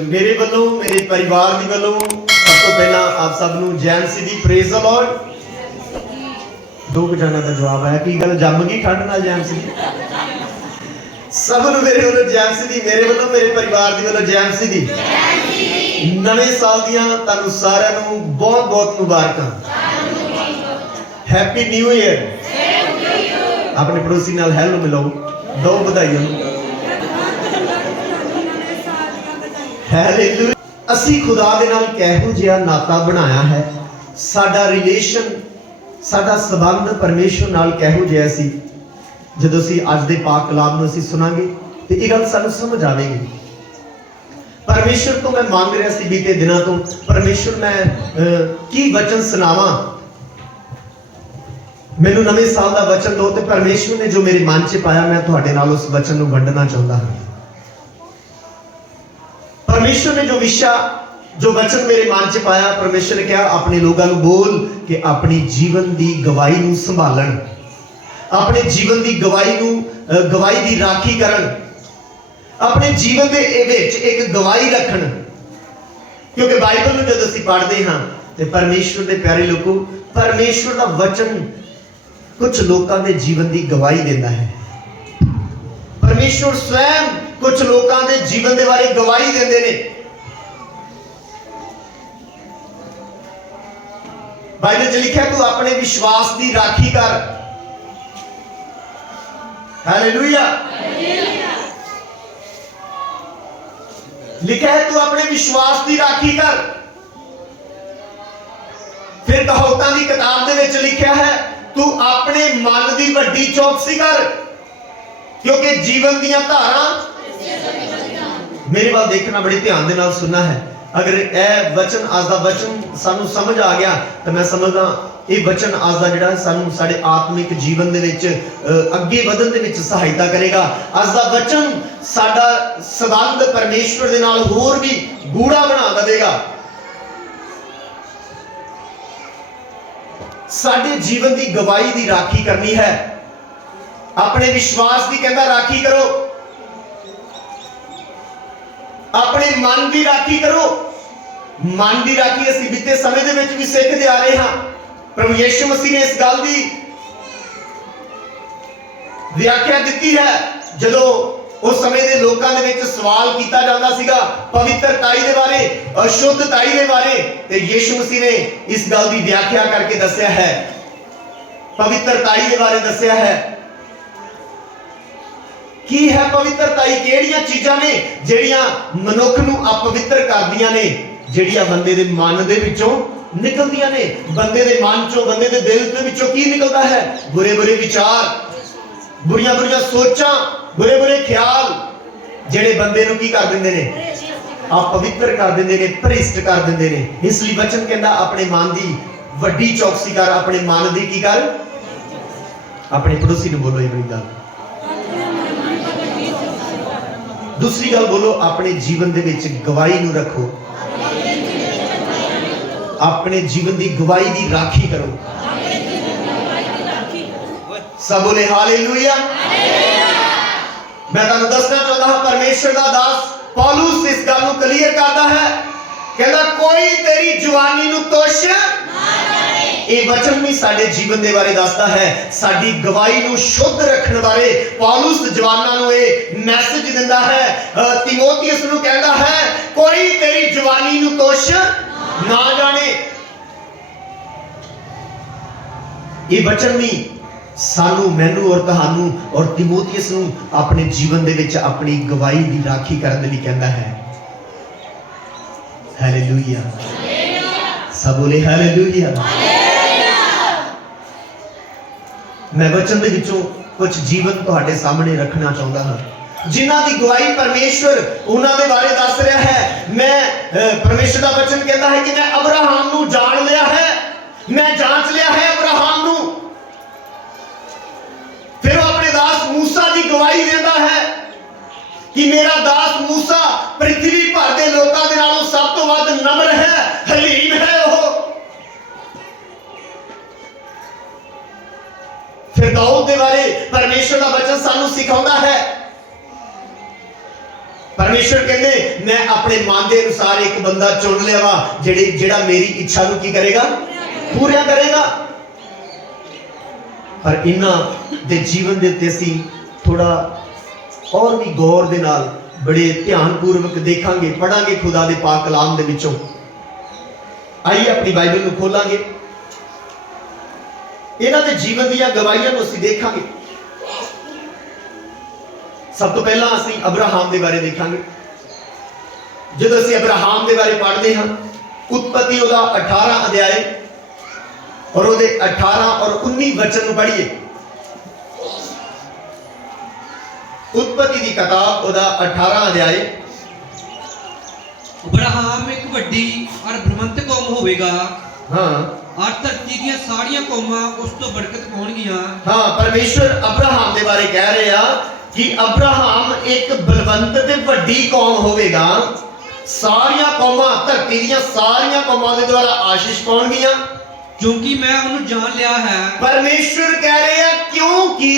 मेरे वालों मेरे परिवार दी वालों सब तो पहला आप सब नूं जय मसीह दी प्रेज द लॉर्ड। दो जाना का जवाब आया कि गल जम गई ठंड नाल जय मसीह दी। सब नूं मेरे वालों जय मसीह दी, मेरे वालों मेरे परिवार दी वालों जय मसीह दी। नवे साल दियां तुहानूं सारिआं नूं बहुत बहुत मुबारकां। Happy new year. अपने पड़ोसी नाल हेलो मिलाओ, दो बधाइयां। हालेलुया। असी खुदा दे नाल किहो जिहा नाता बनाया है, साडा रिलेशन साडा संबंध परमेश्वर नाल किहो जिहा सी। जदों असी अज दे पाक कलाम नूं असी सुनांगे ते इह गल सानूं समझ आवेगी। परमेश्वर तो मैं मांग रहा सी बीते दिनों तो, परमेश्वर मैं की वचन सुनावां, मैनूं नवे साल का वचन दो। तो परमेश्वर ने जो मेरे मन च पाया मैं तुहाडे नाल उस वचन नूं वंडना चाहुंदा हां। परमेश्वर ने जो विषय जो वचन मेरे मन च पाया, परमेश्वर ने कहा अपने लोगों को बोल कि अपनी जीवन की गवाही नूं संभालन, अपने जीवन की गवाही की राखी करन, अपने जीवन के एक गवाही रखन। क्योंकि बाइबल में जब असीं पढ़ते हाँ तो परमेश्वर के प्यारे लोगों, परमेश्वर का वचन कुछ लोगों के जीवन की गवाही देता है। परमेश्वर स्वयं कुछ लोगों के जीवन के बारे गवाही देते हैं। बाइबल च लिखा तू अपने विश्वास की राखी कर। हालेलुया। लिखा है तू अपने विश्वास की राखी कर। फिर कहावतां की किताब दे विच लिखा है तू अपने मन की वड्डी चौकसी कर, क्योंकि जीवन दीयां धारां। मेरे वाल देखना, बड़ी ध्यान दे नाल सुनना है। अगर यह वचन आज का वचन सानू समझ आ गया तो मैं समझदा ये वचन आज का जिहड़ा सानू साडे आत्मिक जीवन दे विच अगे वधन दे विच सहायता करेगा। आज का वचन साडा संबंध परमेश्वर दे नाल होर भी गूढ़ा बना देगा। साडे जीवन की गवाही की राखी करनी है। अपने विश्वास की कहता राखी करो, अपने मन की राखी करो। मन की राखी असीं बीते समय दे विच भी सीखते आ रहे हैं। प्रभु यीशु मसीह ने इस गल की व्याख्या दी है। जदों उस समय के लोगों के विच सवाल किया जाता सीगा पवित्रताई के बारे, अशुद्धताई के बारे, तो यीशु मसीह ने इस गल की व्याख्या करके दस्या है। पवित्रताई के बारे दस्या है की है पवित्रताई, केड़ियां चीज़ां ने जेड़ियां मनुख नूं अपवित्र करदियां ने, जेड़ियां बंदे दे मन दे विचों निकलदियां ने। बंदे दे मन चों, बंदे दे दिल दे विचों की निकलदा है? बुरे बुरे विचार, बुरियां बुरियां सोचां, बुरे बुरे ख्याल, जेड़े बंदे नूं की कर दिंदे ने? अपवित्र कर दिंदे ने, भ्रिष्ट कर दिंदे ने। इसलिए वचन कहंदा अपने मन दी वड्डी चौकसी कर, अपने मन दी की कर। अपने पड़ोसी नूं बोलो ये बड़ी गल। दूसरी गल बोलो अपने जीवन दे विच गवाही नूं रखो, अपने जीवन की गवाही की राखी करो। सब बोले हालेलुया। मैं तुहानूं दसना चाहता हूं परमेश्वर का दास पौलुस इस गल नूं क्लीयर करता है, कहता कोई तेरी जवानी नूं तुच्छ ना जाने। ये वचन भी साडे जीवन के बारे दसदा है, साडी गवाही नूं शुद्ध रखने बारे। पौलुस जवानां नूं ये मैसेज दिंदा है, तीमोथियुस नूं कहंदा है कोई तेरी जवानी नूं तुच्छ ना जाने। ये वचन भी सानू, मैनू और कहानू और तीमोथियुस नूं अपने जीवन दे विच अपनी गवाही की राखी करने लई कहंदा है। हालेलुया। सब बोले हालेलुया। मैं वचन दे विचों कुछ जीवन तुहाडे सामने रखना चाहता हाँ, जिन्हां दी गवाही परमेश्वर उन्हां दे बारे दस रहा है। मैं परमेश्वर का वचन कहता है कि मैं अब्राहम नूं जान लिया है, मैं जांच लिया है अब्राहम नूं। फिर वो अपने दास मूसा की गवाही देता है कि मेरा दास मूसा पृथ्वी भर के लोगों के नालों सब तो वध नम्र है, हलीम है। वो फिर दाऊद के बारे परमेश्वर का वचन सानू सिखाता है परमेश्वर कहते मैं अपने मन के अनुसार एक बंदा चुन लिया वा जेड़ा मेरी इच्छा को की करेगा, पूरा करेगा। पर इन्हां दे जीवन दे उत्ते असीं थोड़ा और भी गौर दे नाल बड़े ध्यानपूर्वक देखांगे, पढ़ांगे खुदा दे पाक कलाम दे विचों। आइए अपनी बाइबल को खोलांगे, इन्हां दे जीवन दीयां गवाहियां को असीं देखांगे। सब तो पहला असीं अब्राहम के बारे देखांगे। जब असीं अब्राहम के बारे पढ़ते हैं, उत्पत्ति उहदा 18 अध्याय और उहदे 18 और 19 वचन पढ़िए। उत्पत्ति की किताब उहदा 18 अध्याय। अब्राहम एक वड्डी और भ्रमंत कौम होवेगा, हाँ, और धरती दी सारियां कौमां उस तो बरकत पाउणगियां। हाँ, परमेश्वर अब्राहम के बारे कह रहे हैं कि अब्राहम एक बलवंत ते वड्डी कौम होवेगा, सारियां कौमां धरती दी सारियां कौमां दे द्वारा आशीष पाउणगियां, क्योंकि मैं उन्हें जान लिया है। परमेश्वर कह रहे हैं क्योंकि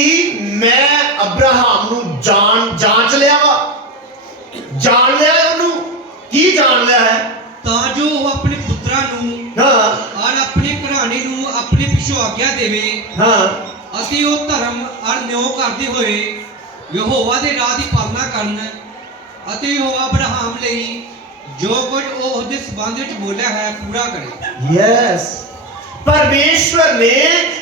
मैं अब्राहम नू जांच लिया वा। जान लिया है उन्होंने, की जान लिया है? तां जो वो अपने पुत्रा नू, हाँ, और अपने घराने नू अपने पिछों आज्ञा देवे, हाँ, अति वो धर्म और न्याय करते हुए यहोवा दे राह दी पालना करन, अति यहोवा अब्राहम लई जो कुछ वो उसदे संबंध विच बोलिया है पूरा करे। यस, परमेश्वर ने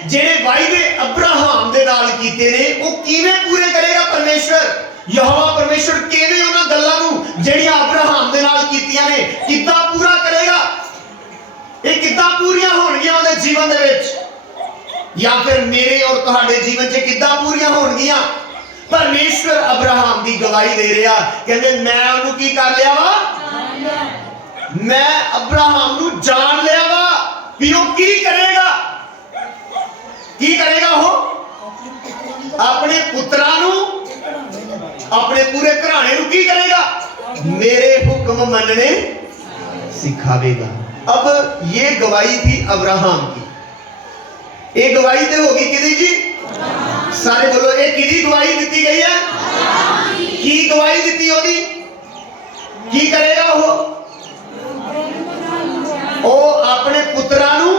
जेड़े वायदे अब्राहम दे नाल कीते ने वो किवें पूरे करेगा? परमेश्वर यहोवा परमेश्वर किवें उन्हां गल्लां नू जेड़ियां अब्राहम दे नाल कीतियां ने किद्दां पूरा करेगा? ये किद्दां पूरीआं होणगीआं उहदे जीवन दे विच, या फिर मेरे और तुहाडे जीवन च किद्दां पूरीआं होणगीआं? परमेश्वर अब्राहम की गवाही दे रहा, कहते मैं उन्होंने की कर लिया वा, मैं अब्राहम नू जान लिया वा कि वो की करेगा। की करेगा? वो अपने पुत्रा नू, अपने पूरे घराने नू की करेगा? मेरे हुक्म मनने सिखावेगा। अब ये गवाही थी अब्राहम की। एक गवाही तो होगी किदी जी? सारे बोलो, एक किदी गवाही दी गई है? की गवाही दी ओदी? की करेगा वो? ओ अपने पुत्रा नू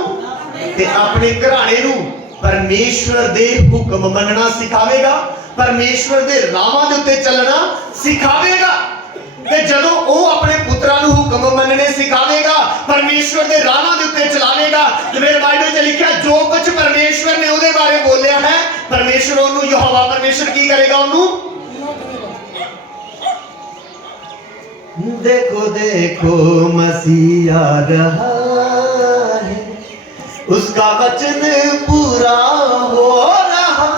ते अपने घराने नू परमेश्वर दे हुक्म मनना सिखावेगा, परमेश्वर दे राहां दे उत्ते चलना सिखावेगा। ते जदों ओ अपने पुत्रा नू हुक्म मनने सिखावेगा, परमेश्वर दे राहां दे उत्ते चलावेगा, ते मेरे बाइबल च लिखा जो कुछ परमेश्वर ने उहदे बारे बोलिया है, परमेश्वर ओनू यहोवा परमेश्वर की करेगा? ओनू देखो देखो मसीह आ रहा है, उसका वचन पूरा हो रहा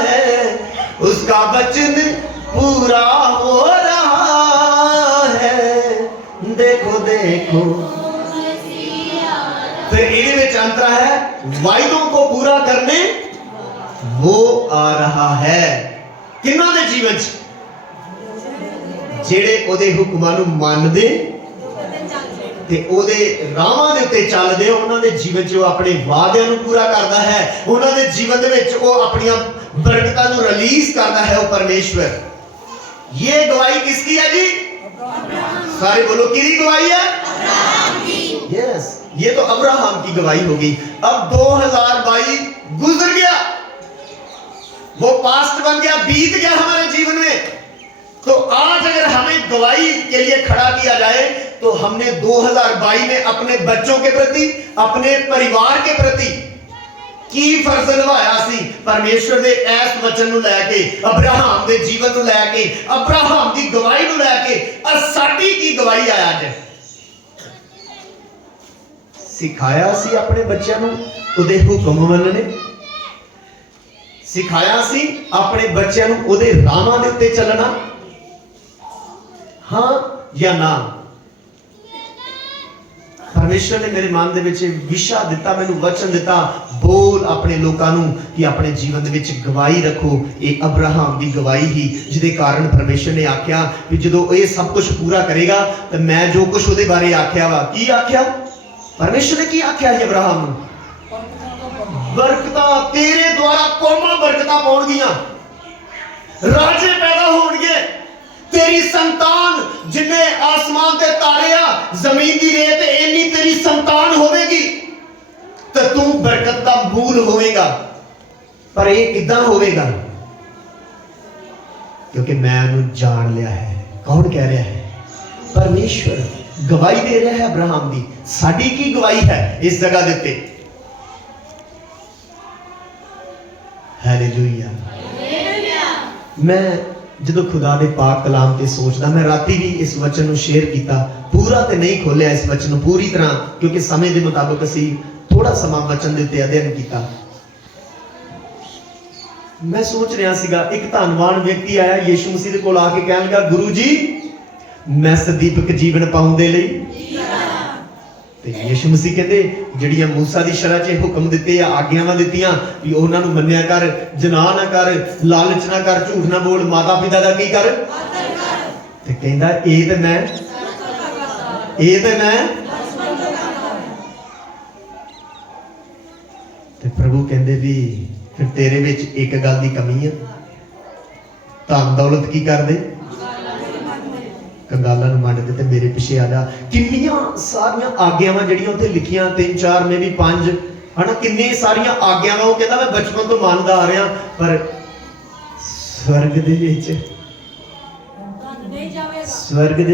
है, उसका वचन पूरा हो रहा है, देखो देखो। फिर इन्हीं में अंतर है, वायदों को पूरा करने वो आ रहा है। किन्ना दे जीवन च जेड़े ओदे हुक्मां नू मनदे ते ओदे राहां दे उत्ते चलदे, उन्हां दे जीवन च वो अपने वादियां नू पूरा करदा है, उन्हां दे जीवन दे विच वो अपनियां बरकतां नू रिलीज करदा है वो परमेश्वर। ये गवाही किसकी है जी? सारे बोलो, किसकी गवाही है? अब्राहम की। यस, ये तो अब्राहम की गवाही होगी। अब 2022 गुजर गया, वो पास्ट बन गया, बीत गया हमारे जीवन में। तो आज अगर हमें गवाही के लिए खड़ा किया जाए तो हमने 2022 में अपने बच्चों के प्रति, अपने परिवार के प्रति की फर्ज निभाया सी? परमेश्वर दे ऐस वचन नू लैके, अब्राहम दे जीवन नू लैके, अब्राहम दी गवाही नू लैके साडी की गवाही आया अज? सिखाया सी अपने बच्चों नू उहदे हुक्म मनने, सिखाया सी अपने बच्चों नू उहदे राहां दे उत्ते चलना, हाँ या ना? परमेश्वर ने मेरे मन दे विच विशा दिता, मैनू वचन दिता, बोल अपने लोगों नू कि अपने जीवन दे विच गवाही रखो। ये अब्राहम की गवाही ही जिहदे कारण परमेश्वर ने आख्या कि जदों ये सब कुछ पूरा करेगा तो मैं जो कुछ उहदे बारे आख्या वा, की आख्या? परमेश्वर ने की आख्या है अब्राहम नू? बरकतां तेरे द्वारा कौमां बरकतां पाउणगियां, राजे पैदा होणगे, तेरी संतान जिन्ने आसमान के तारे आ जमीन की रेत इन्नी तेरी संतान होगी तो तू बरकत का मूल होवेगा। पर यह किदां होवेगा? क्योंकि मैं उन्हें जान लिया है। कौन कह रहा है? परमेश्वर गवाही दे रहा है अब्राहम की। साडी की गवाही है इस जगह देते? हालेलुया। मैं जो खुदा के पाक कलाम ते सोचदा, मैं राती भी इस वचन को शेयर किया, पूरा तो नहीं खोलिया इस वचन को पूरी तरह, क्योंकि समय के मुताबिक असी थोड़ा समा वचन के अध्ययन किया। मैं सोच रहा सीगा, एक धनवान व्यक्ति आया यीशु मसीह दे कोल आके कहन लगा, गुरु जी मैं सदीपक जीवन पाउण दे लई। ते यीशु मसीह कहते जिहड़ियां मूसा दी शरह च हुक्म दिते आ, आग्यावां दित्तियां भी उन्हां नूं मन्निया कर, जना ना कर, लालच ना कर, झूठ ना बोल, माता पिता दा की कर। ते कहंदा ए ते मैं ते प्रभु कहंदे भी फिर तेरे विच एक गल दी कमी है, धन दौलत की कर दे, कंगालां नूं वंड दे ते मेरे पिछे आ जा। किन्नियां सारियां आग्यावां जिहड़ियां उत्थे लिखियां, 3-4 में भी 5 है ना, किन्नी सारियां आग्यावां। वो कहंदा मैं बचपन तो मनदा आ रहा, पर स्वर्ग दे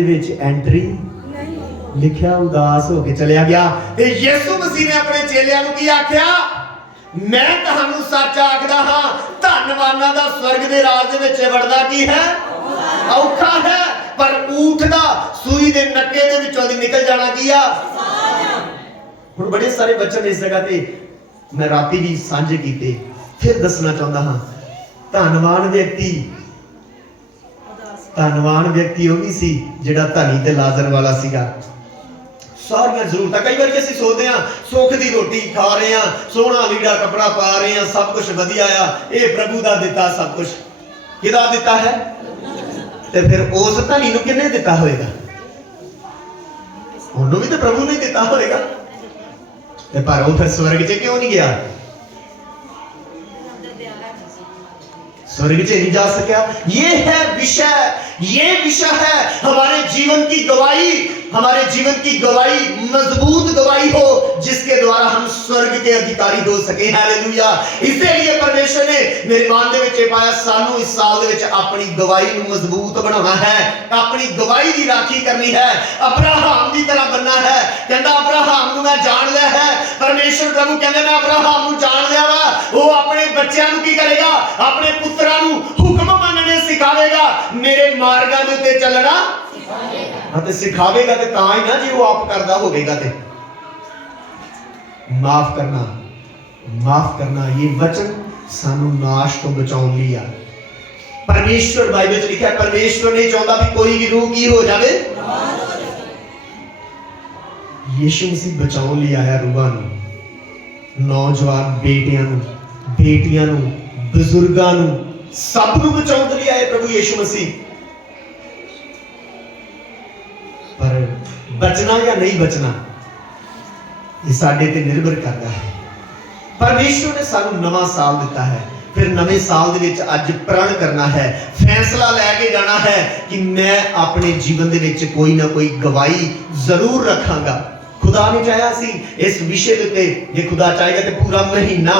विच एंट्री लिखिया उदास होके चलिया गया। ते यीशु मसीह ने अपने चेलियां नूं की आख्या, मैं तुहानूं सच आखदा हां, धनवानां दा स्वर्ग दे राज दे विच वड़दा की है? औखा है। पर ऊठ दा सूई दे नक्के दे विचों दी निकल जाना की आ? हुण बड़े सारे वचन इस जगह ते मैं राती भी सांझे कीते, फिर दसना चाहुंदा हां। धनवान व्यक्ति वो भी सी जिहड़ा धनी ते लाजर वाला सीगा। सारियां जरूरतां, कई बार असीं सोचदे हां सुख दी रोटी खा रहे हां, सोहना लीड़ा कपड़ा पा रहे हां, सब कुछ वधिया आ, ये प्रभु दा दिता सब कुछ। किहदा दिता है? ते फिर उस धनी नूं किहने दिता होएगा? उन्होंने भी तो प्रभु ने दिता होएगा। ते पर वो फिर स्वर्ग च क्यों नहीं गया? स्वर्ग च नहीं जा सका। ये विषय है हमारे जीवन की गवाही। हमारे जीवन की गवाही मजबूत गवाही हो, जिसके द्वारा हम स्वर्ग के अधिकारी हो सके। हालेलुया। इसलिए परमेश्वर ने मेरे मन दे विच पाया, सानू इस साल दे विच अपनी गवाही नूं मजबूत बनाना है, अपनी गवाही की राखी करनी है, अब्राहम की तरह बनना है। कहंदा अब्राहम नूं मैं जान लिया है। परमेश्वर प्रभु कहंदे मैं अब्राहम नूं जान लिया वा। वो अपने बच्चों नूं की करेगा? अपने पुत्रां नूं हुक्म मनने सिखावेगा, मेरे मार्गां दे उत्ते चलना सिखावेगा। तो तां ही ना जी वो आप करदा होवेगा। ते माफ करना ये वचन सानू नाश तो बचाउण लई आ। परमेश्वर बाइबल च लिखा है, परमेश्वर नहीं चाहता भी कोई भी रूह की हो जावे। यीशु मसीह बचाउण लई आया रूहां नूं, नौजवान बेटियां नूं, बुजुर्गां नूं, सब नूं बचाउण लई आए प्रभु यीशु मसीह। पर बचना या नहीं बचना ये साडे ते निर्भर करता है। परमेश्वर ने सानू नवा साल दिता है, फिर नवे साल दे विच अज प्रण करना है, फैसला लैके जाना है कि मैं अपने जीवन दे विच कोई ना कोई गवाही जरूर रखांगा। खुदा ने चाहा सी इस विषय दे उत्ते, जे खुदा चाहेगा तो पूरा महीना,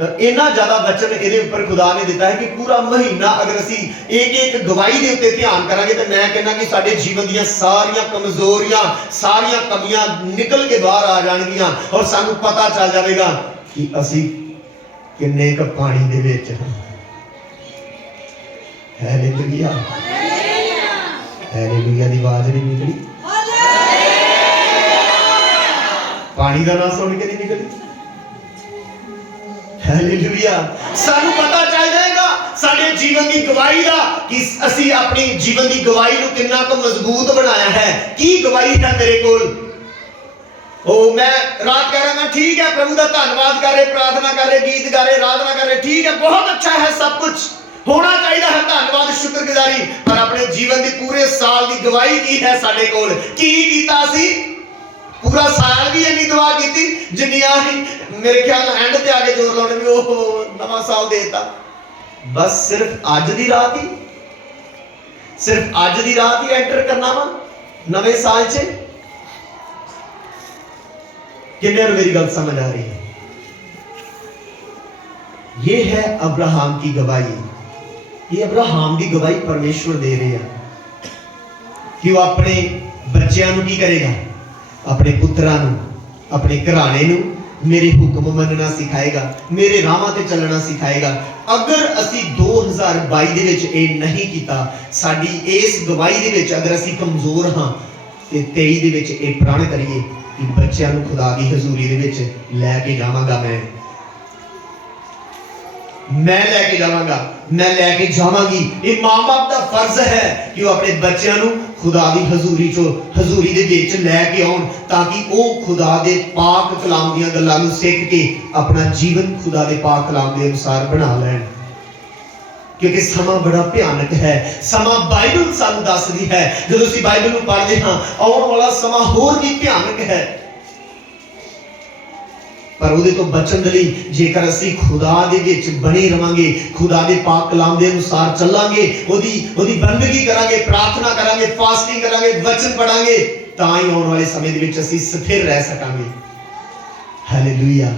इन्ना ज्यादा वचन इहदे उपर खुदा ने दिता है कि पूरा महीना अगर असी एक गवाही दे उत्ते ध्यान करांगे तो मैं कहना कि साडे जीवन दीयां सारियां कमजोरियां, सारियां कमियां निकल के बाहर आ जाणगियां और सानू पता चल जाएगा कि असी किन्ने क पानी दे विच हां। हालेलुया। हालेलुया दी आवाज नहीं निकली, पानी का ना सुन के नहीं निकली। हालेलुया। सानू पता चल जाएगा साडे जीवन की गवाही दा कि असी अपनी जीवन की गवाही नूं कितना को मजबूत बनाया है। की गवाही है मेरे कोल? ओ मैं रात कह रहा, मैं ठीक है प्रभु का धन्यवाद कर रहे, प्रार्थना कर रहे, गीत गा रहे, आराधना कर रहे, ठीक है, बहुत अच्छा है, सब कुछ होना चाहिए है, धन्यवाद शुक्रगुजारी। पर अपने जीवन की पूरे साल की गवाही की है साडे कोल? की कीता सी? पूरा साल भी इन्नी दुआ की जिन्नियां ही मेरे ख्याल एंड ते आके जोर लाने भी ओह नवा साल देता। बस सिर्फ अज दी रात ही, सिर्फ अज की रात ही एंटर करना वा नवे साल च? किन्ने मेरी गल समझ आ रही है? ये है अब्राहम की गवाही। ये अब्राहम की गवाही परमेश्वर दे रहे हैं कि वो अपने बच्चों की करेगा, अपने पुत्रां नूं, अपने घराने नूं मेरे हुक्म मनना सिखाएगा, मेरे राहां ते चलना सिखाएगा। अगर असी 2022 दे विच ये नहीं किया, साडी इस गवाही दे विच अगर असी कमजोर हाँ ते 23 दे विच ये प्रण करिए कि बच्चों नूं खुदा की हजूरी दे विच लैके जावांगा, मैं लैके जावांगा, मैं लैके जावांगी। ये मां बाप का फर्ज है कि वो अपने बच्चों नूं खुदा की हजूरी दे विच लैके आउण, ताकि वो खुदा दे पाक कलाम दीयां गल्लां नूं सीख के अपना जीवन खुदा दे पाक कलाम दे अनुसार बना लैण। क्योंकि समा बड़ा भयानक है। समा बाइबल सानूं दसदी है, जदों असीं बाइबल नूं पढ़दे हां, आउण वाला समा होर भी भयानक है। पर ਉਹਦੇ ਤੋਂ ਬਚਣ ਦੇ ਲਈ ਜੇਕਰ ਅਸੀਂ ਖੁਦਾ ਦੇ ਵਿੱਚ ਬਣੇ ਰਵਾਂਗੇ, ਖੁਦਾ ਦੇ ਪਾਕ ਕਲਾਮ ਦੇ ਅਨੁਸਾਰ ਚੱਲਾਂਗੇ, ਉਹਦੀ ਬੰਦਗੀ ਕਰਾਂਗੇ, ਪ੍ਰਾਰਥਨਾ ਕਰਾਂਗੇ, ਫਾਸਟਿੰਗ ਕਰਾਂਗੇ, ਵਚਨ ਪੜਾਂਗੇ, ਤਾਂ ਹੀ ਆਉਣ ਵਾਲੇ ਸਮੇਂ ਦੇ ਵਿੱਚ ਅਸੀਂ ਸਥਿਰ ਰਹਿ ਸਕਾਂਗੇ। ਹਾਲੇਲੂਇਆ।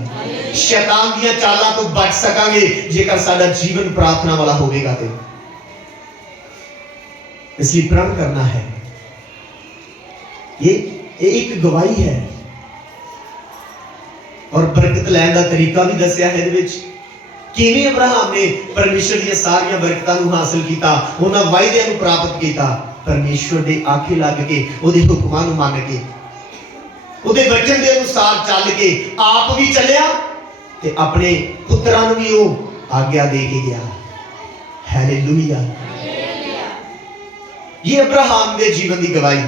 शैतान ਦੀਆਂ ਚਾਲਾਂ ਤੋਂ ਬਚ ਸਕਾਂਗੇ ਜੇਕਰ ਸਾਡਾ ਜੀਵਨ ਪ੍ਰਾਰਥਨਾ ਵਾਲਾ ਹੋਵੇਗਾ ਤੇ। ਇਸ ਲਈ ਪ੍ਰਣ ਕਰਨਾ ਹੈ। ये एक गवाही है और बरकत लैन का तरीका भी दसिया है। किवें अब्राहम ने परमेश्वर दी सारियां बरकतां नूं हासिल कीता, उन्हां वायदियां नूं प्राप्त कीता, परमेश्वर दे आखे लग के, उहदे हुक्मां नूं मान के, उहदे वचन दे अनुसार चल के आप भी चलिया ते अपने पुत्रां नूं भी ओह आग्ञा दे के गया। हालेलुया। ये अब्राहम दे जीवन दी गवाही,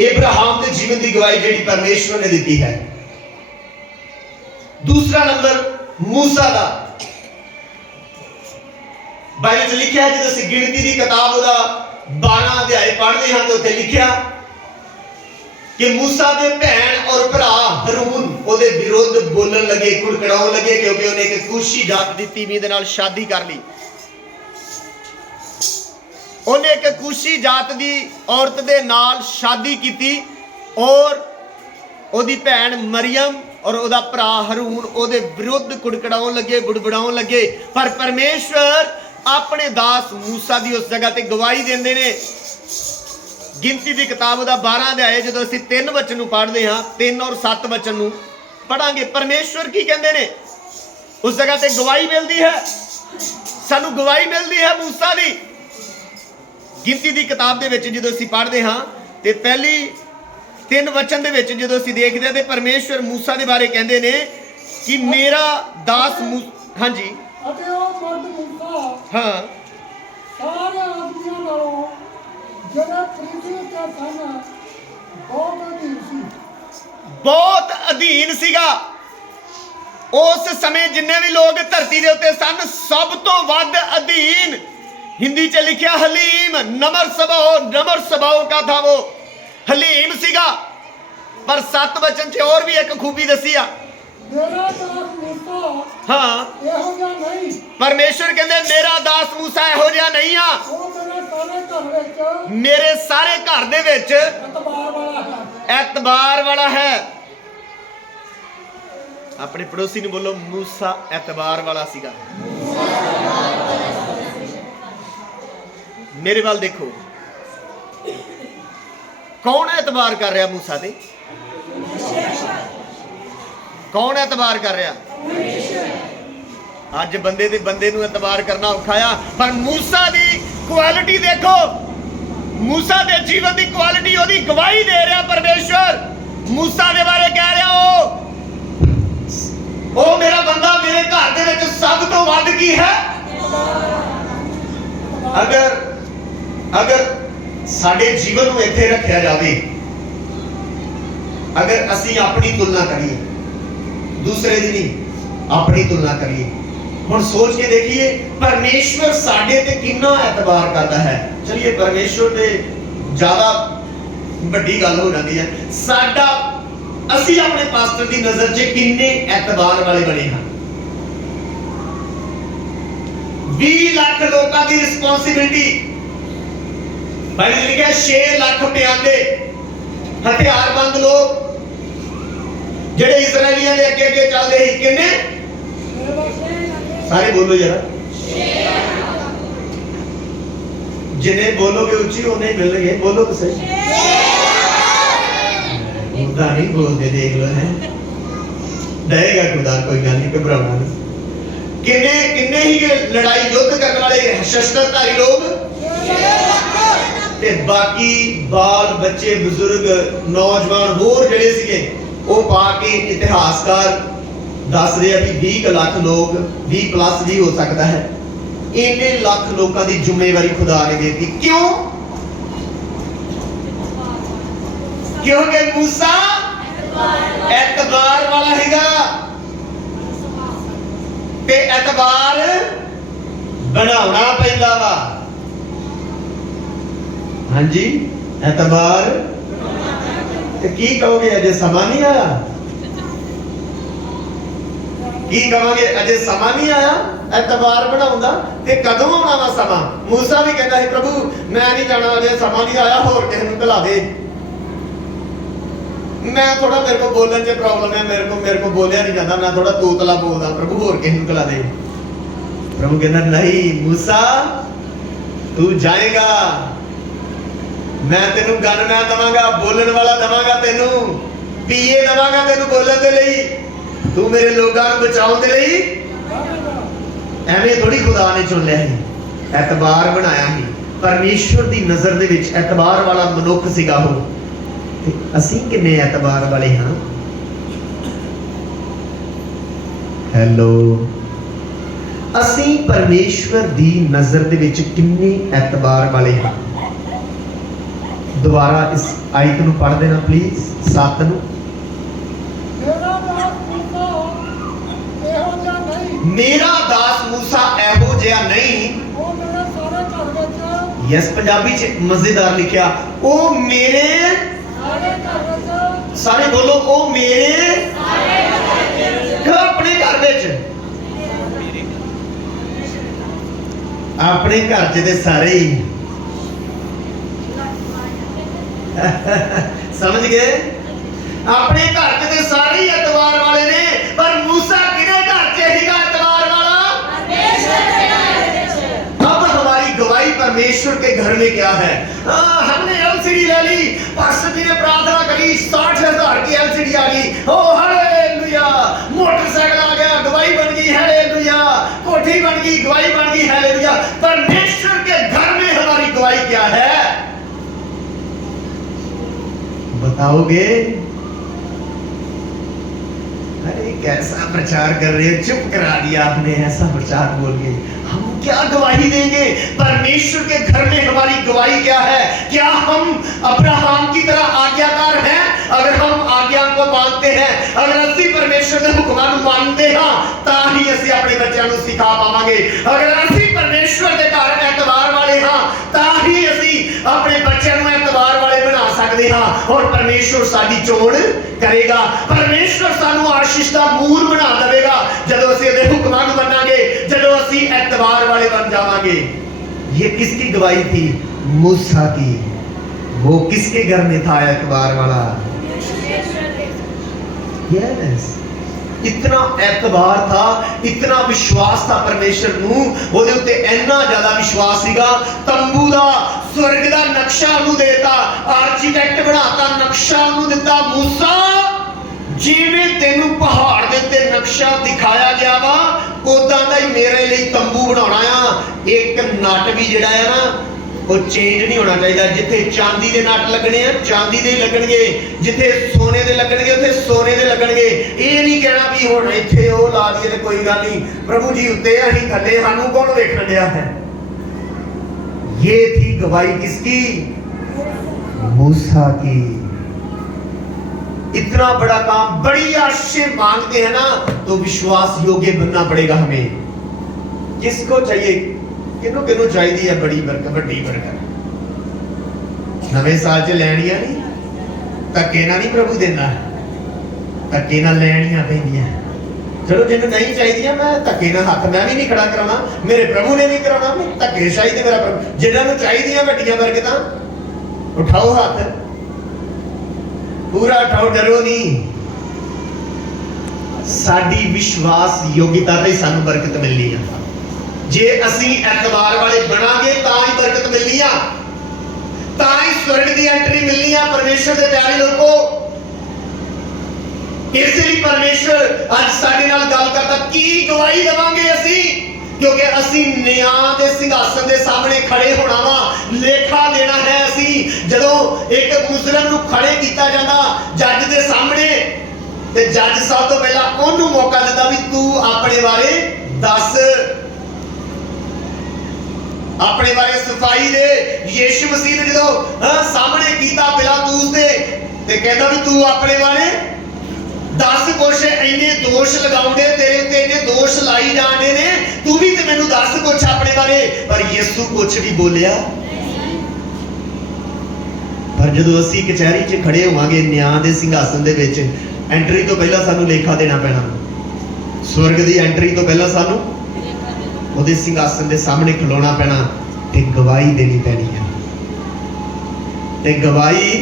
अब्राहम के जीवन की गवाही जी परमेश्वर ने दी है। दूसरा नंबर मूसा का बाइबल में लिखा है, जो गिनती की किताब 12 अध्याय पढ़ते हैं तो उत्थे लिखा कि मूसा के भैन और भरा हरून उहदे विरुद्ध बोलन लगे, कुड़कड़ाउण लगे, क्योंकि उन्हें एक कूशी जात की तीवी दे नाल शादी कर ली। उन्हें एक कूशी जात की औरत के नाल शादी की और ओदी भैन मरियम और ओदा भरा हरून ओदे विरुद्ध कुड़कड़ाउण लगे, बुड़बुड़ाउण लगे। पर परमेश्वर अपने दास मूसा की उस जगह ते गवाही देंदे ने। गिनती की किताब दा 12 अध्याय जो असीं 3 वचन पढ़ते हाँ, 3 और 7 वचन पढ़ांगे, परमेश्वर की कहते हैं उस जगह ते गवाही मिलती है। सानू गवाही मिलती है मूसा की। गिनती की किताब दे विच जो असीं पढ़ते हाँ तो पहली 3 वचन दे विच जो असीं देखते हैं तो परमेश्वर मूसा के बारे कहते हैं कि मेरा दास हाँ जी हाँ बहुत अधीन सीगा। उस समय जिन्ने भी लोग धरती के उत्ते सन सब तो वध अधीन, हिंदी च लिखा हलीम, नमर स्वभाव का था वो, हलीम सीगा। पर 7 वचन च और भी एक खूबी दसी आ। हाँ परमेश्वर कहते मेरा दास मूसा इहो जिहा नहीं आ, मेरे सारे घर दे विच एतबार वाला है। अपने पड़ोसी ने बोलो मूसा एतबार वाला सीगा। मेरे वाल देखो, कौन एतबार कर रहा मूसा ते? कौन एतबार कर रहा? अज बंदे ते बंदे नूं एतबार करना औखा आ, पर मूसा दी क्वालिटी देखो, मूसा दे जीवन दी क्वालिटी, ओदी गवाही दे रहा परमेश्वर। मूसा दे बारे कह रहा ओ मेरा बंदा मेरे घर दे विच सब तो वध की है। अगर साडे जीवन को इत्थे रखा जाए, अगर असी अपनी तुलना करिए, दूसरे दी नहीं अपनी तुलना करिए, हुण सोच के देखिए परमेश्वर साडे ते कितना एतबार करता है। चलिए परमेश्वर ते ज्यादा बड़ी गल हो जाती है, साडा असी अपने पास्टर की नजर च किन्ने एतबार वाले बने हैं। 20 लाख लोगों की रिस्पॉन्सिबिलिटी। बाइबल लिखा 6 लाख प्यादे हथियारबंद लोग जेडे इजरायलियों के अगे अगे चलते ही किन्ने सारे बोलो जरा जिन्हें बोलोगे उच्ची उन्हें मिलेंगे। बोलो तो सही खुदा नहीं बोलते देख लो है डरेगा खुदा कोई गल नहीं घबराना नहीं। किन्ने किन्ने ही लड़ाई युद्ध करने वाले शस्त्रधारी लोग ते बाकी बाल बच्चे बुजुर्ग नौजवान होर जेडे सीगे वो पा के इतिहासकार दस रहे हैं कि 20 लाख लोग 20 प्लस भी हो सकता है। इन्ने लाख लोगों की जिम्मेवारी खुदा ने दे दी। क्यों? क्योंकि मूसा एतबार वाला हैगा ते एतबार बनाना पैंदा वा। हाँ जी एतबार ते की कहोगे अजे समा नहीं आया? की कहोगे अजे समा नहीं आया एतबार बनाउंदा ते कदों आना वा समा? मूसा भी कहता है प्रभु मैं नहीं जाना अजे समा नहीं आया होर किसे नूं घला दे। मैं थोड़ा मेरे को बोलने से प्रॉब्लम है मेरे को बोलिया नहीं जाता मैं थोड़ा तोतला बोलदा प्रभु होर किसे नूं घला दे। प्रभु कहता नहीं मूसा तू जाएगा मैं तेनू गनमैन दवांगा बोलने वाला दवांगा तेनू पीए दवांगा तेनू बोलने दे लई तू मेरे लोगों को बचाने दे लई। एवें थोड़ी खुदा ने चुन लिया ही एतबार बनाया ही परमेश्वर दी नजर दे विच एतबार वाला मनुख सीगा हो ते असीं किन्ने एतबार वाले हां? हेलो असीं परमेश्वर दी नजर दे विच किन्ने एतबार वाले हां? दोबारा इस आयत नूं पढ़ देना प्लीज 7 नूं। मेरा दास मूसा एहो जिहा नहीं यस पंजाबी च मजेदार लिखिया ओ मेरे सारे बोलो ओ मेरे अपने घर विच अपने घर च ते सारे ही समझ गए अपने घर च ते सारे ही एतबार वाले ने पर मूसा किने घर च हैगा एतबार वाला? अब हमारी गवाही परमेश्वर के घर में क्या है? हमने एलसीडी ले ली पास्टर जी ने प्रार्थना करी 60,000 की एलसीडी आ गई ओ हालेलुया मोटरसाइकिल आ गया गवाही बन गई हालेलुया कोठी बन गई गवाही बन गई हालेलुया। परमेश्वर के घर में हमारी गवाही क्या है बताओगे? अरे कैसा प्रचार कर रहे हो चुप करा दिया आपने ऐसा प्रचार बोल के हम क्या गवाही देंगे? परमेश्वर के घर में हमारी गवाही क्या है? क्या हम अब्राहम की तरह आज्ञाकार हैं? अगर हम आज्ञा को मानते हैं अगर असि परमेश्वर के हुक्मां नूं मानते हां तां ही असि अपने बच्चों को सिखा पावांगे। अगर असि परमेश्वर के घर एतबार वाले हां तां ही असि अपने बच्चों को एतबार वाले बना सकते हां और परमेश्वर साडी चोण करेगा। परमेश्वर सानू आशीष दा मूल बना देगा जदों असि इहदे हुक्मां नूं मन्नांगे जदों असि एतबार वाले बन जावांगे। ये किसकी गवाही थी? मूसा की। वो किसके घर में था एतबार वाला? यस इतना एतबार था इतना विश्वास था परमेश्वर नूं ओदे उत्ते इन्ना ज्यादा विश्वास सीगा तंबू दा स्वर्ग दा नक्शा उन्होंने देता आर्कीटेक्ट बनाता नक्शा उन्होंने दिता मूसा जिवें तेनू पहाड़ दे उत्ते नक्शा दिखाया गया वा उदां दा ही मेरे लिए तंबू बनाना आ। एक नट भी जिहड़ा है ना वो चेंज नहीं होना चाहिए। जिथे चांदी के नट लगने चांदी के लगणगे जिथे सोने के लगणगे उत्थे सोने के लगणगे। ये नहीं कहना भी हुण इत्थे वो ला दिए ते कोई गल नहीं प्रभु जी उत्ते असीं थल्ले सानू कौन वेखण दिया है। ये थी गवाही किसकी? मूसा की। इतना बड़ा काम बड़ी आशीष मांगते हैं ना तो विश्वास योग्य बनना पड़ेगा हमें। किसको चाहिए किनू किनू चाहिए है बड़ी बरकत बड़ी बरकत नवे साल च लैनियां नहीं धक्के ना नहीं प्रभु देना धक्के ना लैनियां पैंदियां चलो जिन्हें नहीं चाहिए मैं धक्के ना हाथ मैं भी नहीं खड़ा कराना, मेरे प्रभु ने नहीं कराना, मैं धक्के शाही मेरा प्रभु जिन्होंने चाहिए वड्डियां बरकतां उठाओ हाथ पूरा उठाओ, डरो नहीं। साडी विश्वास योग्यता ते सानू बरकत मिलनी है। जे असी एतवार वाले बनांगे तां ही बरकत मिलनी है, तां ही स्वर्ग दी एंट्री मिलनी है। परमेश्वर दे प्यारे लोगों, इसलिए परमेश्वर आज साडे नाल गल करदा की गवाही देवांगे असी, क्योंकि असी न्याय दे सिंहासन दे सामने खड़े होना वा, लेखा देना है। असी जदों एक मुजरम नूं खड़े कीता जांदा जज दे सामने ते जज सब तो पहला ओनू मौका दिंदा भी तू अपने बारे दस, अपने बारे सफाई दे। यीशु मसीह ने जदों सामने कीता पिलातुस दे ते कहंदा भी तू अपने बारे दस कुछ, इन्ने दोष लगाउंदे तेरे उत्ते, इन्ने दोष लाई जांदे ने, तू भी ते मैनू दस कुछ अपने बारे। पर यीशु कुछ भी बोलिया। पर जदों असीं कचहरी 'च खड़े होवांगे न्याय दे सिंघासन दे विच, एंट्री तो पहला सानू लेखा देना पैना। स्वर्ग दी एंट्री तो पहला सानू ओहदे सिंघासन दे सामने खलोना पैना ते गवाही देनी पैनी है। ते गवाही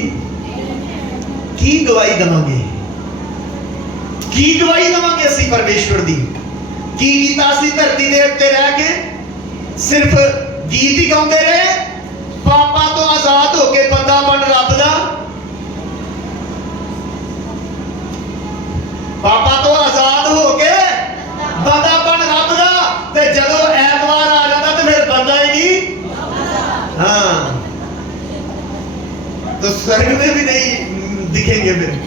की गवाही देवांगे, की गवाही देवांगे असी परमेश्वर दी? की कीता असी धरती दे उत्ते रह के? सिर्फ गीत ही गाउंदे रहे, पापां तो आजाद होके बंदा बन रब दा, पापां तो आजाद होके बंदा बन रब दा, ते जदों ऐतवार आ जाता ते फिर बंदा ही नहीं। हाँ, तो स्वर्ग में भी नहीं दिखेंगे फिर।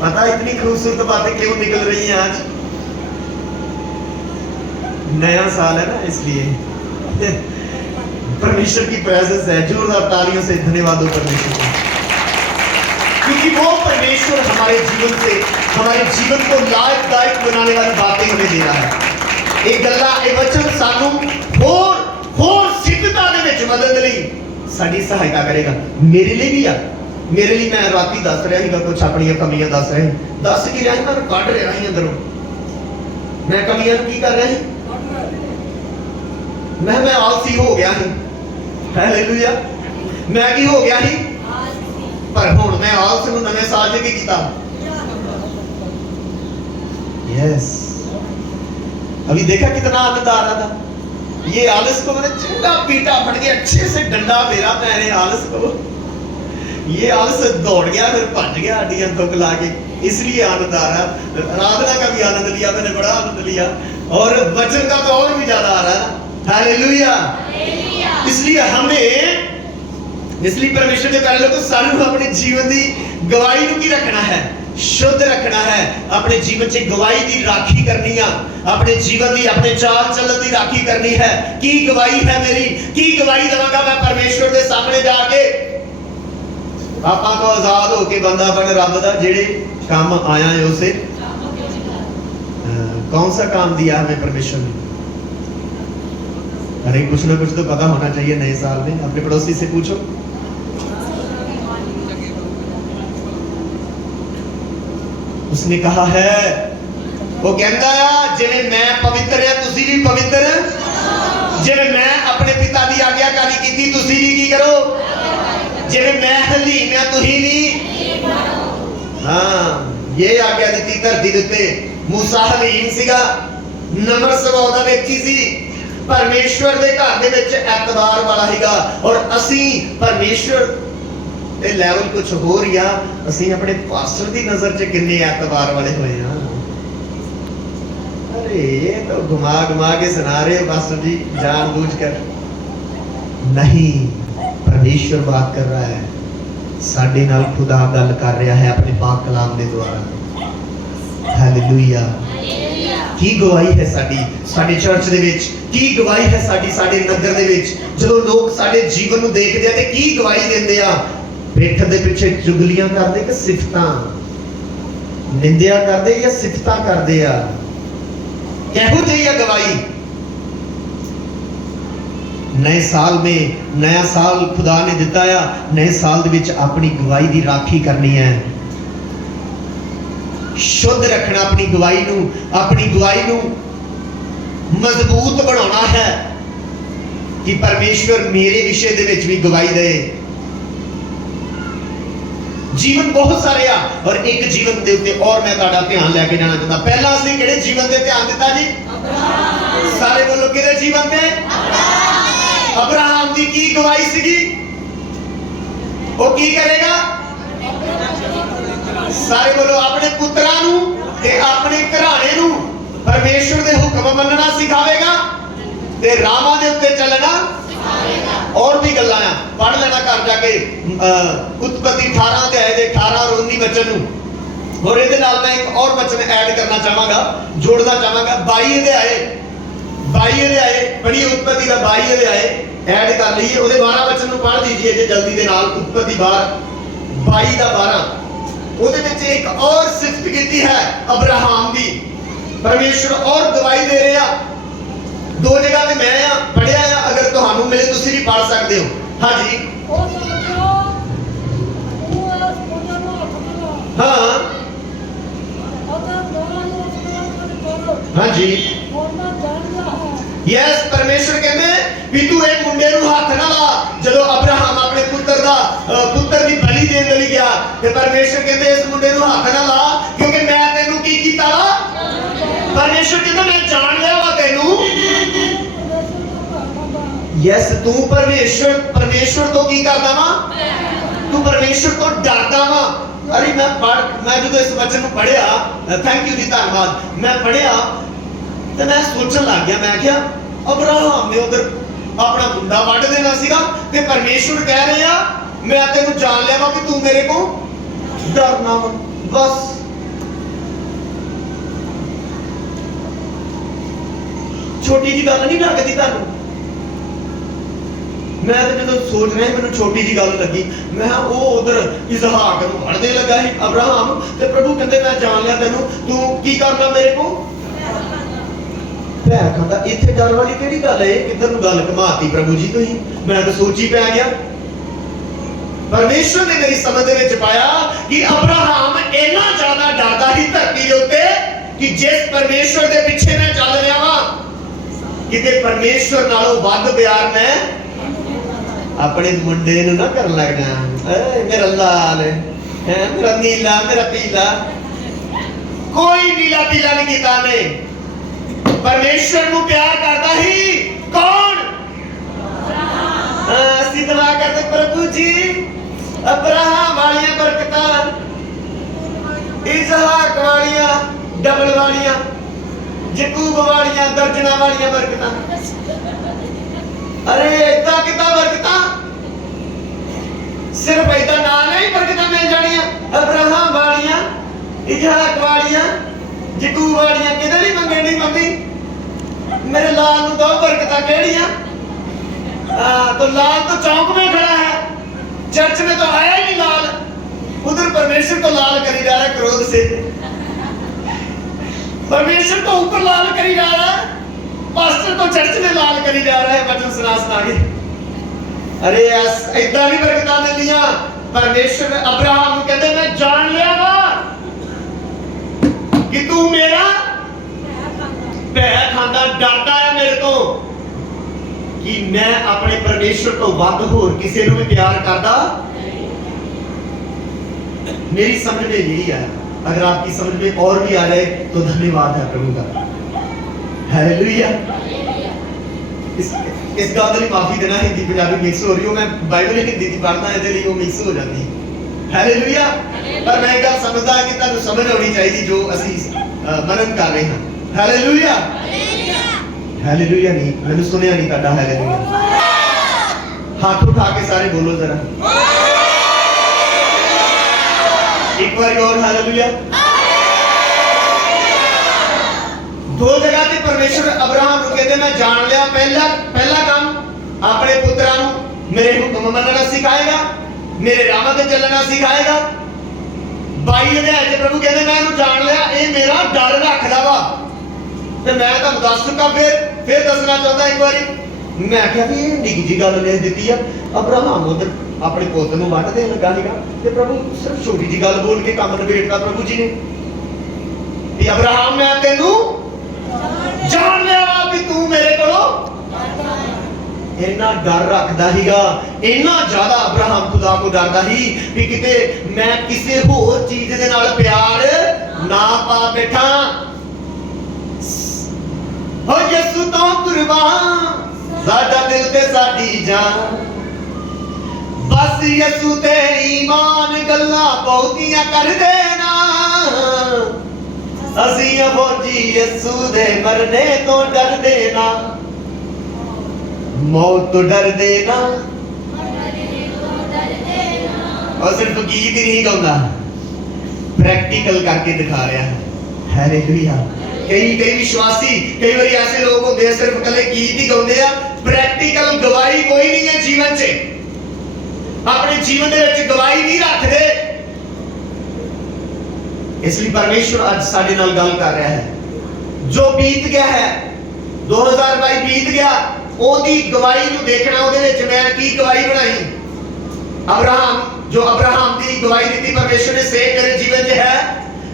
पता इतनी खूबसूरत बातें क्यों निकल रही हैं आज? नया साल है ना, इसलिए परमेश्वर की प्रेजेंस है। जोरदार तालियों से धन्यवाद हो परमेश्वर को, क्योंकि वो परमेश्वर हमारे जीवन से हमारे जीवन को लाभदायक बनाने वाली बातें हमें दे रहा है। एक गल्ला ये वचन सानू होर सिद्धता दे विच मदद लई साडी सहायता करेगा। मेरे लिए भी आ, मेरे लिए मैं राती दस रहा था कुछ अपनी कमियां दस रहे, दस की रही मैं कढ़ रहा ही अंदरों। मैं कमियां की कर रहा ही, मैं आलसी हो गया ही। हालेलुया, मैं की हो गया ही। पर हुण मैं आलस नूं नवें साल च की कीता। यस, अभी देखा कितना आनंद आ रहा था। ये आलस को मैंने चंगा पीटा फट के अच्छे से डंडा मेरा मैंने आलस को, ये आलस दौड़ गया फिर भज गया हड्डियां दुख ला के, इसलिए आनंद आ रहा। आराधना का भी आनंद लिया मैंने, बड़ा आनंद लिया, और वचन का तो और भी ज्यादा आ रहा है। हालेलुया। इसलिए हमें, इसलिए परमेश्वर के प्यारे लोगों, सानू अपने जीवन की गवाही नूं की रखना है, शुद्ध रखना है। अपने जीवन से गवाही की राखी करनी है, अपने जीवन की अपने चाल चलन की राखी करनी है। की गवाही है मेरी, की गवाही देवांगा मैं परमेश्वर के सामने जाके? पापां तो आजाद होके बंदा बन रब दा। जेड़े काम आया है उसे कौन सा काम दिया हमें परमेश्वर ने? अरे कुछ ना कुछ तो पता होना चाहिए नए साल में। अपने पड़ोसी से पूछो, उसने कहा है, वो कहता है जिवें मैं पवित्र है तुसी भी पवित्र, जिवें मैं अपने पिता की आज्ञाकारी की तुसी भी की करो, जिवें मैं हलीम है तुही भी। हाँ, ये आज्ञा दी धरती दे उत्ते। मूसा हलीम सीगा, नम्र सुभाव दा व्यक्ति सी, परमेश्वर दे घर दे विच एतवार वाला हैगा, और असी परमेश्वर दे लेवल कुछ हो रिया। असी अपने पास्टर दी नजर च किन्ने एतवार वाले होए हां। अरे ये तो घुमा घुमा के सुना रहे हो पास्टर जी जानबूझकर। नहीं, परमेश्वर बात कर रहा है, साडे नाल खुदा गल कर रहा है अपने पाक कलाम के द्वारा। हालेलुया। की गवाही है साडी साडे चर्च दे विच, की गवाही है साडी साडे नगर दे विच? जदों लोग साडे जीवन नूं देखदे आ ते की गवाही दिंदे आ? पेठ दे पिछे चुगलियां करदे कि सिफतां, निंदिया करदे या सिफतां करदे आ? किहो जी है गवाही? नए साल में, नया साल खुदा ने दिता है, नए साल दे विच अपनी गवाही दी राखी करनी है। शुद्ध रखना, अपनी गवाही नू मजबूत बनाना है कि परमेश्वर मेरे विषय दे विच भी गवाही दे। जीवन बहुत सारे आ और एक जीवन दे उत्ते और मैं तुहाडा ध्यान लेके जाना चाहता। पहला असली किहड़े जीवन दे ध्यान दिता जी? सारे बोलो किहड़े जीवन दे? अब्राहम दी की गवाही सीगी? वो की करेगा? सारे बोलो अपने पुत्रां नू ते अपने घराणे नू परमेश्वर दे हुक्म मनना सिखावेगा ते रामां दे उत्ते चलना सिखावेगा। और भी गल्लां आ, पढ़ लेना घर जाके उत्पत्ति 18 अध्याय दे 18 और 19 वचन नू। और इहदे नाल मैं एक और वचन ऐड करना चाहांगा, जोड़ना चाहांगा। 22 अध्याय पढ़िए, उत्पत्ति का 22 अध्याय ऐड कर लीजिए। ਉਹਦੇ 12 वचन ਨੂੰ पढ़ दीजिए जे जल्दी ਦੇ ਨਾਲ। उत्पत्ति 22 ਦਾ 12 ਉਹਦੇ ਵਿੱਚ ਇੱਕ और सिफत ਕੀਤੀ है अब्राहम ਦੀ। परमेश्वर और गवाही दे रहे हैं। दो जगह पे मैं पढ़िया है, अगर तुहानू मिले तुसी भी पढ़ सकते हो। हाँ जी, हाँ हाँ जी, यस। परमेश्वर कहते भी तू एक मुंडे नू हाथ ना ला। जदों अब्राहम अपने पुत्र दी बलि देण लई गया ते परमेश्वर कहते इस मुंडे नू हाथ ना ला, क्योंकि मैं तेनू की कीता वा। परमेश्वर कहते मैं जान लिया वा तेनू। यस, तू परमेश्वर तो की करदा वा? तू परमेश्वर तो डरदा वा। अरे मैं जो इस वचन को पढ़िया, थैंक यू जी, धन्यवाद। मैं पढ़िया तो मैं सोचन लग गया, मैं क्या अब्राहम ने उधर अपना मुंडा वड्ड देना सीगा ते परमेश्वर कह रहे आ मैं तेनू जान लिया वा कि तू मेरे को डरना वा। बस छोटी जी गल नहीं लगती तुहानू? मैं तो जो सोच रहा मैंने छोटी जी गल लगी। मैं वो उधर इसहाक नू वड्डदे लगा ही अब्राहम ते प्रभु कहते मैं जान लिया तेनू, तू की करना मेरे को भै खांदा। इत्थे डर वाली किहड़ी गल है? किधर नू गल घुमाती प्रभु जी तुसीं? मैं तो सोची पै गया। परमेश्वर ने मेरी समझ दे विच पाया कि अब्राहम इन्ना ज्यादा डरदा ही धरती दे उत्ते कि जिस परमेश्वर दे पिछे मैं चल रहा वां, किते परमेश्वर नालों वध प्यार मैं अपने मुंडे नू ना कर लगना। मेरा लाल है, मेरा नीला, मेरा पीला, कोई नीला पीला नहीं कीता ने। परमेश्वर नू प्यार करता ही कौन? असीं दुआ करते प्रभु जी अब्राहम वालियां बरकतां, इसहाक वालियां, डबल वालियां, यकूब वालियां, दर्जना वालियां बरकतां। अरे इतना कितना बरकतां? सिर्फ इतना ना नहीं बरकतां मिल जानियां। अब्राहम वालियां, इसहाक वालियां, यकूब वालियां किदे नहीं मंगण दी मम्मी? मेरे लाल नू दो बरकतां केड़ियां? तो लाल तो चौक में खड़ा है, चर्च में तो आया ही नहीं लाल। उधर परमेश्वर तो लाल करी जा रहा है क्रोध से। परमेश्वर तो ऊपर लाल करी जा रहा है, पास्टर तो चर्च में लाल करी जा रहा है वचन सुना के। अरे इतना नहीं बरकतां मिलदियां। परमेश्वर अब्राहम नू कहते मैं जान लिया वा कि तू मेरा भै खांदा, डरदा है मेरे तो, कि मैं अपने परमेश्वर तो वध होर किसी नू भी प्यार करदा। मेरी समझ में यही है। अगर आपकी समझ में और भी आ जाए तो धन्यवाद है प्रभु का। हालेलुया। इस गल दी माफी देना, हिंदी पंजाबी मिक्स हो रही हो। मैं बाइबल हिंदी दी पढ़दा इहदे लई वो मिक्स हो जाती। हालेलुया। पर मैं गल समझदा कि तुहानू समझ आउणी चाहिए जो असीं मनन कर रहे हैं। हालेलुया। हालेलुया नहीं, मैंने सुनिया नहीं तुहाडा हालेलुया। हाथ उठा के सारे बोलो जरा एक बार और हालेलुया। दो जगह पे परमेश्वर अब्राहम को कहते मैं जान लिया। पहला काम अपने पुत्रां नू मेरे हुक्म मनना सिखाएगा, मेरे राह ते चलना सिखाएगा। 22 अध्याय प्रभु कहते मैं इहनू जान लिया, ये मेरा डर रखदा वा। ते मैं तुहानू दस चुका, फिर दसना चाहता एक बारी। मैं आख्या भी निक्की जी गल लिख दी है। अब्राहम उधर अपने पुत्र नू वड्ड देण लगा सीगा ते प्रभु सिर्फ छोटी जी गल बोल के काम नवेड़ता प्रभु जी ने। कि अब्राहम मैं तेनू जान लिया वा कि तू मेरे को इन्ना डर रखदा हीगा, इन्ना ज्यादा अब्राहम खुदा को डरदा ही कि किते मैं किसी होर चीज दे नाल प्यार ना पा बैठा। हो यसू तो कुर्बान साडा दिल ते साडी जान, बस यसू ते ईमान गल्ला बहुतियां कर देना, असी फौजी यसू दे मरने तो डर देना, मौत तो डर देना। और सिर्फ गीत ही नहीं गाਉਂਦਾ, प्रैक्टिकल करके दिखा रहा है। हालेलुया। कई विश्वासी कई बार ऐसे लोग होंगे हैं सिर्फ कले गीत ही गाਉਂਦੇ ਆ, प्रैक्टिकल गवाही कोई नहीं है जीवन च, अपने जीवन दे विच गवाही नहीं रखते। इसलिए परमेश्वर आज साडे नाल गल कर रहा है। जो बीत गया है 2022 बीत गया, ओदी गवाही नूं देखना, ओदे विच मैं की गवाही बनाई। अब्राहम जो अब्राहम दी गवाही दी परमेश्वर ने सेम मेरे जीवन च है।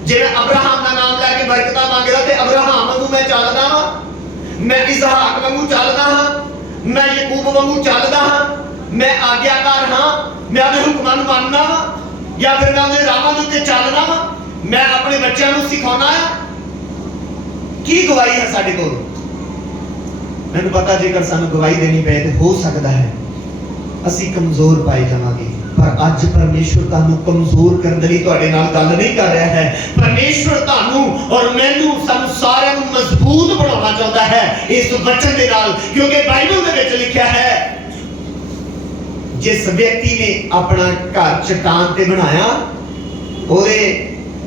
जे मैं अब्राहम का नाम लैके बरकत मांगदा ते अब्राहम वांगू मैं चलदा हां, मैं इसहाक वांगू चलदा हां, मैं याकूब वांगू चलदा हां, मैं आज्ञाकार हां, मैं अपने हुक्मां नूं मनदा हां, या फिर मैं उहदे राहां दे उत्ते चलदा हां, मैं अपने बच्चों नूं सिखाउणा है। की गवाही है साडे कोल? मैनूं पता जेकर सानूं गवाही देनी पए ते हो सकदा है असीं कमजोर पाए जावांगे, पर अज परमेश्वर तुहानूं कमजोर करने लई तुहाडे नाल गल नहीं कर रहा है। परमेश्वर तुहानूं और मैनूं सानूं सारिआं नूं मजबूत बनाउणा चाहुंदा है इस वचन दे नाल, क्योंकि बाइबल दे विच लिखिआ है जिस व्यक्ति ने अपना घर चट्टान ते बनाया, ओदे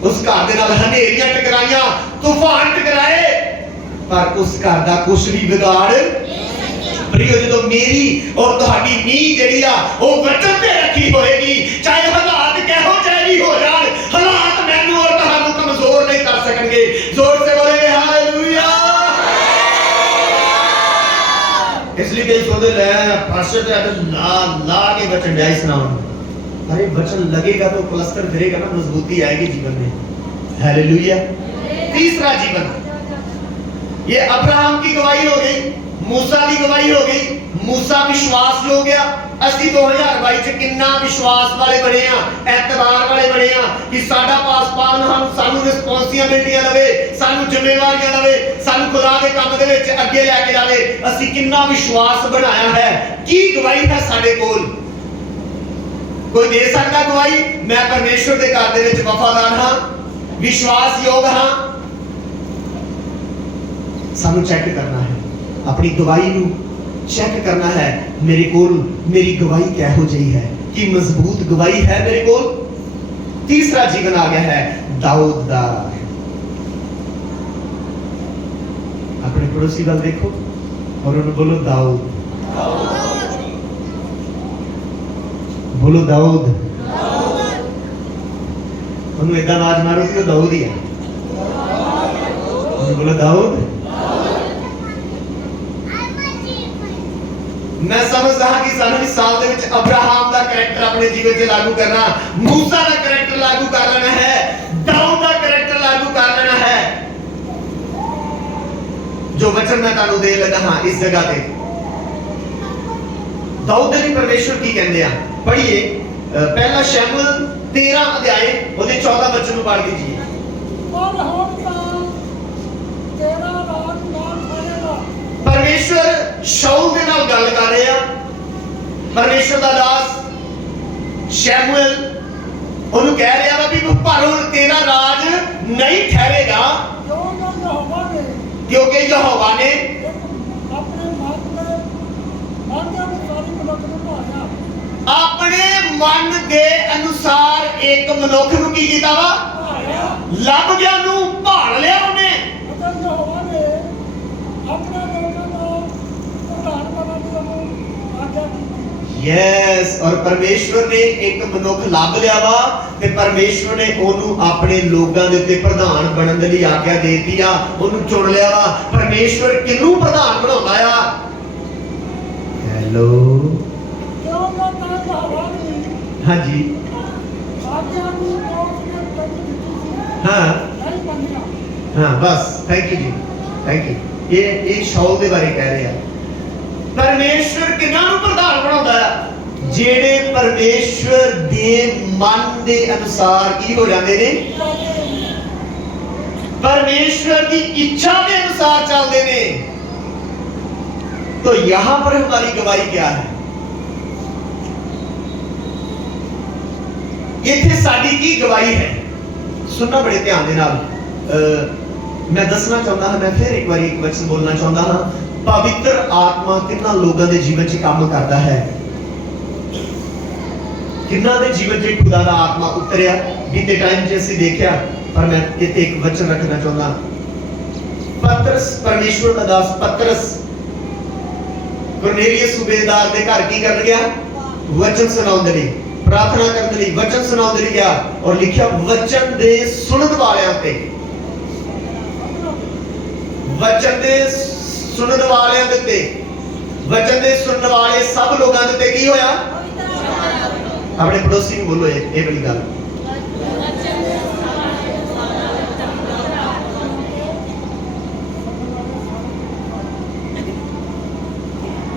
उस घर दे नाल हनेरियां टकराइयां, तूफान टकराए, पर उस घर दा कुछ भी बिगाड़ प्रियो जो मेरी और तुहाडी नींह जिहड़ी आ वो वचन ते रखी होएगी, चाहे हालात किहो जाए भी हो जाण, हालात मैनूं और तुहानूं कमजोर नहीं कर सकणगे। जोर से बोलेंगे हालेलुया। इसलिए कई सोचते ले पास्टर ते ला के वचन जाई सुनाओ। अरे वचन लगेगा तो प्लस्तर फिरेगा ना, मजबूती आएगी जीवन में। हालेलुया। तीसरा जीवन, ये अब्राहम की गवाही हो गई, मूसा की गवाही हो गई। मूसा विश्वास हो गया। असी 2022 च किन्ना विश्वास वाले बने आ, एतबार वाले बने आ कि साडा पासपान हम सानू रिस्पांसिबिलिटीयां लवे, सानू जिम्मेवारियां लवे, सानू खुदा दे काम दे विच अगे लेके जावे। असी किन्ना विश्वास बनाया है। की गवाही है साडे कोल? कोई दे सकदा गवाही? मैं परमेश्वर दे घर दे विच वफादार हां, विश्वास योग हां। सानू चेक करना है, अपनी गवाही नू चेक करना है। मेरे कोल मेरी गवाही किहो जी है, कि मजबूत गवाही है मेरे कोल। तीसरा जीवन आ गया है दाऊद दा। अपने पड़ोसी वाल देखो और उन्हें बोलो दाऊद, बोलो दाऊद। उन्हें इतना आवाज मारो कि दाऊद ही है। बोलो दाऊद। मैं समझदा हां कि सानू इस साल दे विच अब्राहम दा करैक्टर अपने जीवन च लागू करना, मूसा दा करैक्टर लागू कर लेना है, दाऊद दा करैक्टर लागू कर लेना है। जो वचन मैं तुहानू दे लगा हां इस जगह पे, दाऊद दे परमेश्वर की कहंदे आ। पढ़िए पहला शमूएल 13 अध्याय ओदे 14 वचन ਨੂੰ पढ़ दीजिए। परमेश्वर शाऊल दे नाल गल कर रहे हैं। परमेश्वर दा दास शमूएल ओनू कह रहा है भी पर हुण तेरा राज नहीं ठहरेगा, क्योंकि यहोवा ने अपने मन दे अनुसार एक मनुख नू की कीता वा, लभ गया, नू भाल लिया उन्हें। यस, और परमेश्वर ने एक मनुख लभ लिया वा ते परमेश्वर ने ओनू अपने लोगां दे उत्ते प्रधान बनन दी आज्ञा देती आ, ओनू चुन लिया वा। परमेश्वर किनू प्रधान बनाउंदा आ? हेलो, हाँ जी, हाँ हाँ बस, थैंक यू जी, थैंक यू। ये शाऊल दे बारे कह रहे हैं। परमेश्वर किन्हां नूं प्रधान बनाउंदा है? जेड़े परमेश्वर दे मन दे अनुसार की हो जाते ने, परमेश्वर की इच्छा के अनुसार चलते ने। तो यहां पर हमारी गवाही क्या है? इत्थे साडी की गवाही है? सुनना बड़े ध्यान दे नाल। मैं दसना चाहता हाँ, मैं फिर एक बार एक वचन बोलना चाहता हाँ। पवित्र आत्मा कितना लोगों के जीवन च काम करता है, किन्ना दे जीवन च खुदा दा आत्मा उतरिया बीते टाइम च असीं देखिया। पर मैं इत्थे एक वचन रखना चाहता। पतरस, परमेश्वर का दास पतरस कुरनेलियस सूबेदार दे घर की कर गया? वचन सुनाउंदे लई, प्रार्थना करने लई, वचन सुनाउंदे लई गया और लिखिया वचन दे सुनन वालियां ते, वचन दे सुनन वालियां दे ते, वचन दे सुनन वाले सब लोगां दे ते की होया? अपने पड़ोसी को बोलो ये बड़ी गल।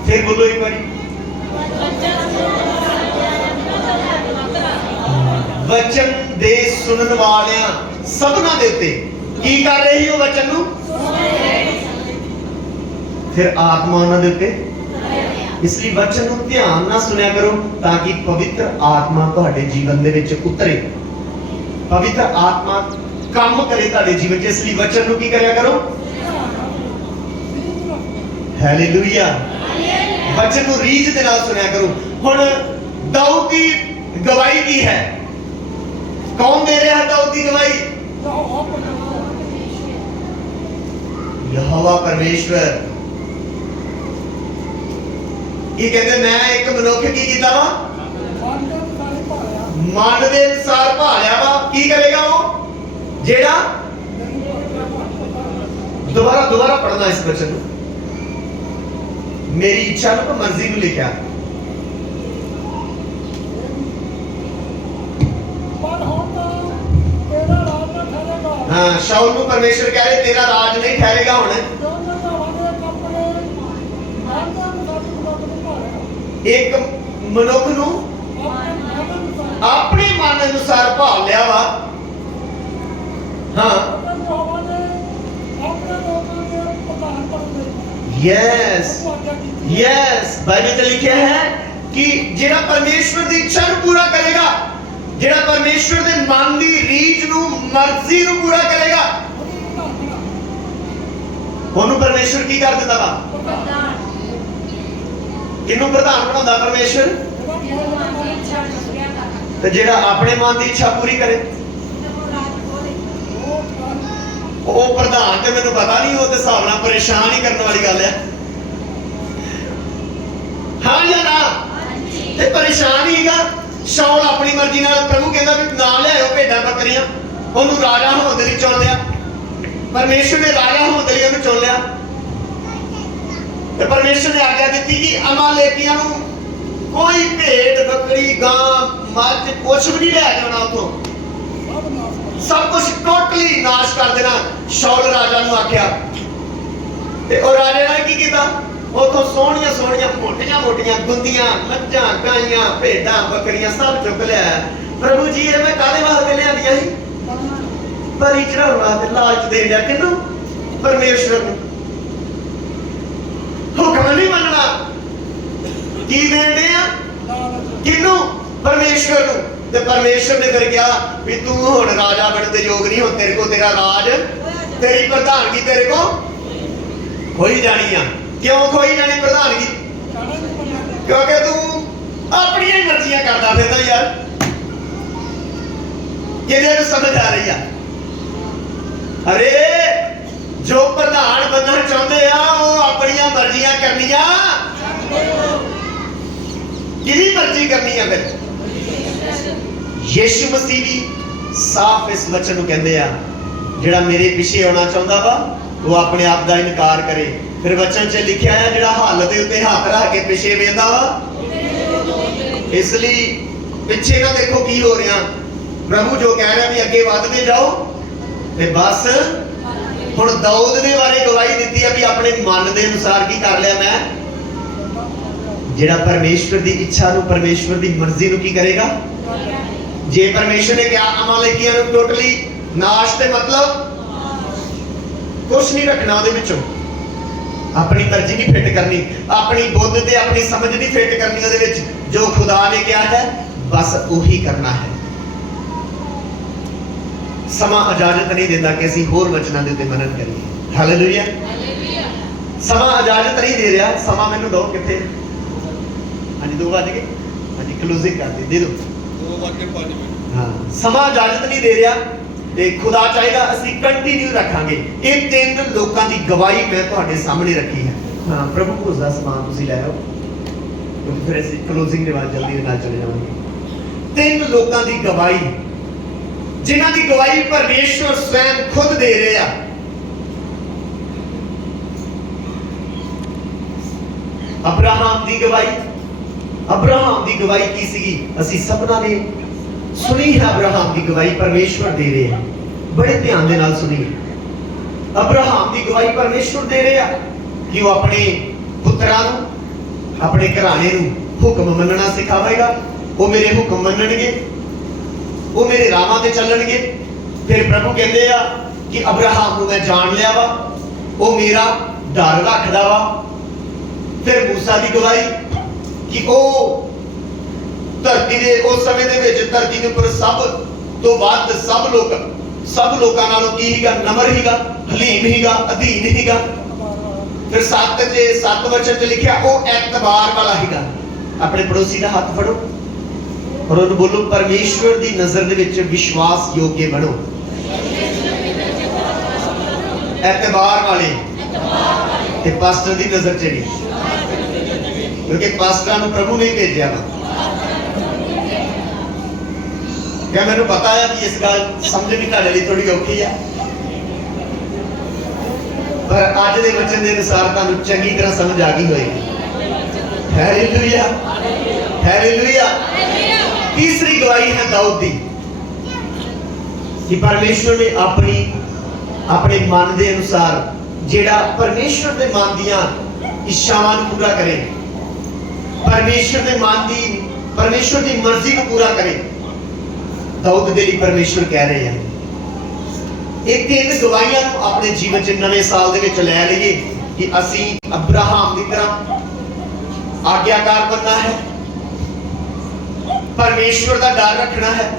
फिर बोलो एक बारी, वचन दे सुनन वालियां सबना दे उत्ते की कर रही हो? वचन नूं फिर आत्मा उन्हां दे उत्ते। इसलिए वचन नूं ध्यान नाल सुनिया करो ताकि पवित्र आत्मा तुहाडे जीवन दे विच उतरे, पवित्र आत्मा काम करे तुहाडे जीवन च। इसलिए वचन नूं की करिया करो? हालेलुया। वचन नूं रीझ दे नाल सुनिया करो। हुण दाऊद की गवाही की है? कौन दे रहा है दाऊद की गवाही? यहोवा परमेश्वर। की कहते मैं एक मनुष्य की कीता वा? मन दे अनुसार भालिया वा। की करेगा वो? जेड़ा दोबारा पढ़ना इस वचन को। मेरी इच्छा को मर्जी को लिखा। हाँ, शाऊल को परमेश्वर कह रहे तेरा राज नहीं ठहरेगा। हुण एक मनुख नूं अपने मन अनुसार भाल लिया वा। हाँ यस यस, बाइबल में लिखा है कि जेड़ा परमेश्वर की इच्छा को पूरा करेगा, जेड़ा परमेश्वर के मन की रीझ नूं मर्जी नूं पूरा करेगा, ਉਹਨੂੰ परमेश्वर की कर देता वा? किन्नू प्रधान बनाउंदा परमेश्वर? ते जेड़ा अपने मन की इच्छा पूरी करे वो प्रधान। ते मैनूं पता नहीं, वो तो हिसाब नाल परेशान ही करने वाली गल है। हाँ या ना? ते परेशान ही गा। शाऊल अपनी मर्जी नाल, प्रभु कहंदा भी ना लियाओ भेडां बकरियां, ओनू राजा होण दे लई चुन लिया। परमेश्वर ने राजा होण दे लई ओनू चुन लिया। ते परमेश्वर ने आज्ञा दी कि अमालेकियां नूं कोई भेड़ बकरी गां मੱਝ कुछ भी नहीं लै जाना, उतों सब कुछ टोटली नाश कर देना। शाऊल राजा नूं आख्या ते ओ राजे ने की कीता? उतों सोहणियां सोहणियां मोटियां मोटियां गुंदियां मੱਝਾਂ गाइयां भेड़ां बकरियां सब चुक लिया। प्रभु जी ये मैं काहदे वास्ते लियांदियां सी? बलि चढ़ाउण वास्ते। लालच दे दिया किन्नू? परमेश्वर नूं। हुक्म नहीं मनना। की देंदे आ? किन्नू? परमेश्वर नूं। ते परमेश्वर ने फिर कहा भी तू हुण राजा बनने दे योग नहीं, हुण तेरे को तेरा राज, तेरी प्रधानगी तेरे को खोई जानी आ। क्यों खोई जानी प्रधानगी? क्योंकि तू अपनी ही मर्जियां करदा फिरदा यार। किहदे नूं समझ आ रही है? अरे जो प्रधान बनना चाहते आ वो अपनी मर्जियां करनियां, किहदी मर्जी करनी है? फिर यीशु मसीह भी साफ इस वचन को कहते हैं, जिहड़ा मेरे पिछे आना चाहता वा वो अपने आप का इनकार करे। फिर वचन च लिखा है जिहड़ा हल दे उत्ते हाथ रख के पिछे वेंदा वा। इसलिए पिछे ना देखो की हो रहा। प्रभु जो कह रहा भी अगे वधदे जाओ ते बस ਹੁਣ दाऊद ਦੇ ਬਾਰੇ ਗਵਾਹੀ ਦਿੱਤੀ ਹੈ ਵੀ ਆਪਣੇ ਮਨ ਦੇ ਅਨੁਸਾਰ ਕੀ ਕਰ ਲਿਆ ਮੈਂ, ਜਿਹੜਾ ਪਰਮੇਸ਼ਵਰ ਦੀ ਇੱਛਾ ਨੂੰ, ਪਰਮੇਸ਼ਵਰ ਦੀ ਮਰਜ਼ੀ ਨੂੰ ਕੀ ਕਰੇਗਾ। ਜੇ ਪਰਮੇਸ਼ਵਰ ਨੇ ਕਿਹਾ ਅਮਾਲੇਕੀਆਂ ਨੂੰ ਟੋਟਲੀ ਨਾਸ਼, ਤੇ ਮਤਲਬ ਕੁਛ ਨਹੀਂ ਰੱਖਣਾ ਉਹਦੇ ਵਿੱਚੋਂ, ਆਪਣੀ ਮਰਜ਼ੀ ਨਹੀਂ ਫਿੱਟ ਕਰਨੀ, ਆਪਣੀ ਬੁੱਧ ਤੇ ਆਪਣੀ ਸਮਝ ਨਹੀਂ ਫਿੱਟ ਕਰਨੀ ਉਹਦੇ ਵਿੱਚ। ਜੋ ਖੁਦਾ ਨੇ ਕਿਹਾ ਹੈ ਬਸ ਉਹੀ ਕਰਨਾ ਹੈ। ਸਮਾਂ ਇਜਾਜ਼ਤ ਨਹੀਂ ਦਿੰਦਾ ਕਿ ਅਸੀਂ ਹੋਰ ਵਚਨਾਂ ਦੇ ਉੱਤੇ ਮਨਨ ਕਰੀਏ। ਹਾਲੇਲੂਇਆ। ਸਮਾਂ ਇਜਾਜ਼ਤ ਨਹੀਂ ਦੇ ਰਿਹਾ। ਸਮਾਂ ਮੈਨੂੰ ਦਿਓ, ਕਿੱਥੇ? ਹਾਂਜੀ 2 ਵਜ ਗਏ। ਹਾਂਜੀ ਕਲੋਜ਼ਿੰਗ ਕਰ ਦੇ ਦਿਓ। 2:05 ਹਾਂ, ਸਮਾਂ ਇਜਾਜ਼ਤ ਨਹੀਂ ਦੇ ਰਿਹਾ ਤੇ ਖੁਦਾ ਚਾਹੇਗਾ ਅਸੀਂ ਕੰਟੀਨਿਊ ਰੱਖਾਂਗੇ। ਇਹ 3 ਲੋਕਾਂ ਦੀ ਗਵਾਹੀ ਮੈਂ ਤੁਹਾਡੇ ਸਾਹਮਣੇ ਰੱਖੀ ਹੈ। ਹਾਂ ਪ੍ਰਭੂ ਭੋਜ ਦਾ ਸਮਾਨ ਤੁਸੀਂ ਲੈ ਆਓ, ਕਿਉਂਕਿ ਫਿਰ ਅਸੀਂ ਕਲੋਜ਼ਿੰਗ ਦੇ ਬਾਅਦ ਜਲਦੀ ਨਾਲ ਚਲੇ ਜਾਵਾਂਗੇ। 3 ਲੋਕਾਂ ਦੀ ਗਵਾਹੀ, ਜਿਨ੍ਹਾਂ ਦੀ ਗਵਾਹੀ ਪਰਮੇਸ਼ਵਰ ਸਵੈਮ ਖੁਦ ਦੇ ਰਿਹਾ। ਅਬਰਾਹਮ ਦੀ ਗਵਾਹੀ, ਅਬਰਾਹਮ ਦੀ ਗਵਾਹੀ ਕੀ ਸੀਗੀ? ਅਸੀਂ ਸਭਨਾਂ ਨੇ ਸੁਣੀ ਹੈ। ਅਬਰਾਹਮ ਦੀ ਗਵਾਹੀ ਪਰਮੇਸ਼ਵਰ ਦੇ ਰਿਹਾ, ਬੜੇ ਧਿਆਨ ਦੇ ਨਾਲ ਸੁਣੀ। ਅਬਰਾਹਮ ਦੀ ਗਵਾਹੀ ਪਰਮੇਸ਼ਵਰ ਦੇ ਰਿਹਾ ਕਿ ਉਹ ਆਪਣੇ ਪੁੱਤਰਾਂ ਨੂੰ, ਆਪਣੇ ਘਰਾਣੇ ਨੂੰ ਹੁਕਮ ਮੰਨਣਾ ਸਿਖਾਵੇਗਾ। ਉਹ ਮੇਰੇ ਹੁਕਮ ਮੰਨਣਗੇ, ਉਹ ਮੇਰੇ ਰਾਹਾਂ ਤੇ ਚੱਲਣਗੇ। ਫਿਰ ਪ੍ਰਭੂ ਕਹਿੰਦੇ ਆ ਕਿ ਅਬਰਾਹਮ ਨੂੰ ਮੈਂ ਜਾਣ ਲਿਆ ਵਾ, ਉਹ ਮੇਰਾ ਡਰ ਰੱਖਦਾ ਵਾ। ਫਿਰ ਮੂਸਾ ਦੀ ਗਵਾਹੀ ਕਿ ਉਹ ਧਰਤੀ ਦੇ ਉਸ ਸਮੇਂ ਦੇ ਵਿੱਚ ਧਰਤੀ ਦੇ ਉੱਪਰ ਸਭ ਤੋਂ ਵੱਧ ਸਭ ਲੋਕਾਂ ਨਾਲੋਂ ਕੀ ਹੀਗਾ? ਨਮਰ ਹੀਗਾ, ਹਲੀਮ ਹੀਗਾ, ਅਧੀਨ ਹੀਗਾ। ਫਿਰ 7 ਵਚਨ ਚ ਲਿਖਿਆ ਉਹ ਐਤਬਾਰ ਵਾਲਾ ਹੀਗਾ। ਆਪਣੇ ਪੜੋਸੀ ਦਾ ਹੱਥ ਫੜੋ ਔਰ ਉਹਨੂੰ ਬੋਲੋ ਪਰਮੇਸ਼ਵਰ ਦੀ ਨਜ਼ਰ ਦੇ ਵਿੱਚ ਵਿਸ਼ਵਾਸ ਯੋਗ ਬਣੋ। ਐਤਬਾਰ ਵਾਲੇ ਤੇ ਪਾਸਟਰ ਦੀ ਨਜ਼ਰ ਚ ਨਹੀਂ, ਕਿਉਂਕਿ ਪਾਸਟਰਾਂ ਨੂੰ ਪ੍ਰਭੂ ਨੇ ਭੇਜਿਆ ਵਾ। ਕਿ ਮੈਨੂੰ ਪਤਾ ਹੈ ਵੀ ਇਸ ਗੱਲ ਸਮਝਣੀ ਤੁਹਾਡੇ ਲਈ ਥੋੜੀ ਔਖੀ ਆ, ਪਰ ਅੱਜ ਦੇ ਵਚਨ ਦੇ ਅਨੁਸਾਰ ਤੁਹਾਨੂੰ ਚੰਗੀ ਤਰ੍ਹਾਂ ਸਮਝ ਆ ਗਈ ਹੋਏਗੀ। Hallelujah, hallelujah. ਤੀਸਰੀ ਗਵਾਹੀ ਹੈ ਦਾਊਦ ਦੀ ਕਿ ਪਰਮੇਸ਼ਵਰ ਨੇ ਆਪਣੇ ਮਨ ਦੇ ਅਨੁਸਾਰ, ਜਿਹੜਾ ਪਰਮੇਸ਼ਵਰ ਦੇ ਮਨ ਦੀਆਂ ਇੱਛਾਵਾਂ ਨੂੰ ਪੂਰਾ ਕਰੇ, ਪਰਮੇਸ਼ਵਰ ਦੀ ਮਰਜ਼ੀ ਨੂੰ ਪੂਰਾ ਕਰੇ। ਦਾਊਦ ਦੇ ਲਈ ਪਰਮੇਸ਼ਵਰ ਕਹਿ ਰਹੇ ਆ ਇਹ 3 ਗਵਾਹੀਆਂ ਨੂੰ ਆਪਣੇ ਜੀਵਨ 'ਚ ਨਵੇਂ ਸਾਲ ਦੇ ਵਿੱਚ ਲੈ ਲਈਏ ਕਿ ਅਸੀਂ ਅਬਰਾਹਮ ਦੀ ਤਰ੍ਹਾਂ ਆਗਿਆਕਾਰ ਬਣਨਾ ਹੈ, ਪਰਮੇਸ਼ਵਰ ਦਾ ਡਰ ਰੱਖਣਾ ਹੈ,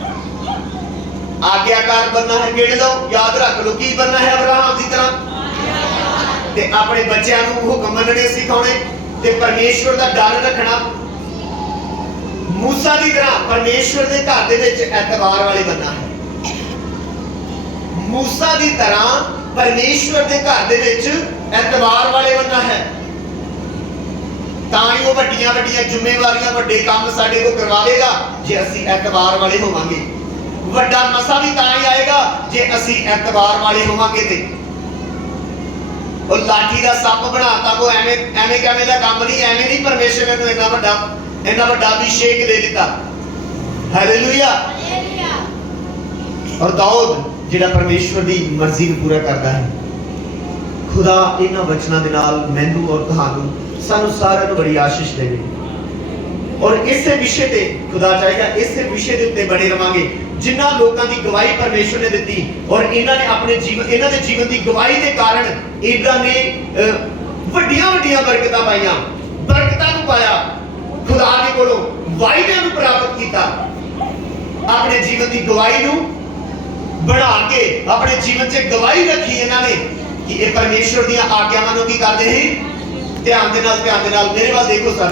ਆਗਿਆਕਾਰ ਬਣਨਾ ਹੈ। ਕਿਹੜੇ ਦਾ? ਯਾਦ ਰੱਖ ਲਓ ਕੀ ਬਣਨਾ ਹੈ? ਅਬਰਾਹਮ ਦੀ ਤਰ੍ਹਾਂ। ਤੇ ਆਪਣੇ ਬੱਚਿਆਂ ਨੂੰ ਹੁਕਮ ਮੰਨਣੇ ਸਿਖਾਉਣੇ ਤੇ ਪਰਮੇਸ਼ਵਰ ਦਾ ਡਰ ਰੱਖਣਾ। ਮੂਸਾ ਦੀ ਤਰ੍ਹਾਂ ਪਰਮੇਸ਼ਵਰ ਦੇ ਘਰ ਦੇ ਵਿੱਚ ਐਤਬਾਰ ਵਾਲੇ ਬਣਨਾ ਹੈ। ਮੂਸਾ ਦੀ ਤਰ੍ਹਾਂ ਪਰਮੇਸ਼ਵਰ ਦੇ ਘਰ ਦੇ ਵਿੱਚ ਐਤਬਾਰ ਵਾਲੇ ਬਣਨਾ ਹੈ। ਤਾਂ ਹੀ ਉਹ ਵੱਡੀਆਂ ਜ਼ਿੰਮੇਵਾਰੀਆਂ, ਵੱਡੇ ਕੰਮ ਸਾਡੇ ਕੋਲ ਕਰਵਾਵੇਗਾ ਜੇ ਅਸੀਂ ਐਤਬਾਰ ਵਾਲੇ ਹੋਵਾਂਗੇ। ਵੱਡਾ ਮਸਾ ਵੀ ਤਾਂ ਹੀ ਆਏਗਾ ਜੇ ਅਸੀਂ ਐਤਬਾਰ ਵਾਲੇ ਹੋਵਾਂਗੇ। ਤੇ ਉਹ ਲਾਠੀ ਦਾ ਸੱਪ ਬਣਾਤਾ ਕੋ ਐਵੇਂ ਕਿਵੇਂ ਦਾ ਕੰਮ ਨਹੀਂ। ਐਵੇਂ ਨਹੀਂ ਪਰਮੇਸ਼ਰ ਨੇ ਇੰਨਾ ਵੱਡਾ ਅਭਿਸ਼ੇਕ ਦੇ ਦਿੱਤਾ। ਹਾਲੇਲੂਇਆ। ਔਰ ਦਾਊਦ ਜਿਹੜਾ ਪਰਮੇਸ਼ਵਰ ਦੀ ਮਰਜ਼ੀ ਨੂੰ ਪੂਰਾ ਕਰਦਾ ਹੈ। ਖੁਦਾ ਇਹਨਾਂ ਵਚਨਾਂ ਦੇ ਨਾਲ ਮੈਨੂੰ ਔਰ ਤੁਹਾਨੂੰ, ਸਾਨੂੰ ਸਾਰਿਆਂ ਨੂੰ ਬੜੀ ਆਸ਼ੀਸ਼ ਦੇਵੇ। ਔਰ ਇਸੇ ਵਿਸ਼ੇ ਤੇ ਖੁਦਾ ਚਾਹੇਗਾ ਇਸੇ ਵਿਸ਼ੇ ਦੇ ਉੱਤੇ ਬਣੇ ਰਵਾਂਗੇ। ਜਿਨ੍ਹਾਂ ਲੋਕਾਂ ਦੀ ਗਵਾਹੀ ਪਰਮੇਸ਼ਵਰ ਨੇ ਦਿੱਤੀ ਔਰ ਇਹਨਾਂ ਨੇ ਆਪਣੇ ਇਹਨਾਂ ਦੇ ਜੀਵਨ ਦੀ ਗਵਾਹੀ ਦੇ ਕਾਰਨ ਇਹਨਾਂ ਨੇ ਵੱਡੀਆਂ ਬਰਕਤਾਂ ਪਾਈਆਂ, ਬਰਕਤਾਂ ਨੂੰ ਪਾਇਆ, ਖੁਦਾ ਦੇ ਕੋਲੋਂ ਵਾਅਦਿਆਂ ਨੂੰ ਪ੍ਰਾਪਤ ਕੀਤਾ। ਆਪਣੇ ਜੀਵਨ ਦੀ ਗਵਾਹੀ ਨੂੰ ਬਣਾ ਕੇ ਆਪਣੇ ਜੀਵਨ 'ਚ ਗਵਾਹੀ ਰੱਖੀ ਇਹਨਾਂ ਨੇ ਕਿ ਇਹ ਪਰਮੇਸ਼ਵਰ ਦੀਆਂ ਆਗਿਆਵਾਂ ਨੂੰ ਕੀ ਕਰਦੇ ਸੀ। ਧਿਆਨ ਦੇ ਨਾਲ ਮੇਰੇ ਵੱਲ ਦੇਖੋ ਸਰ।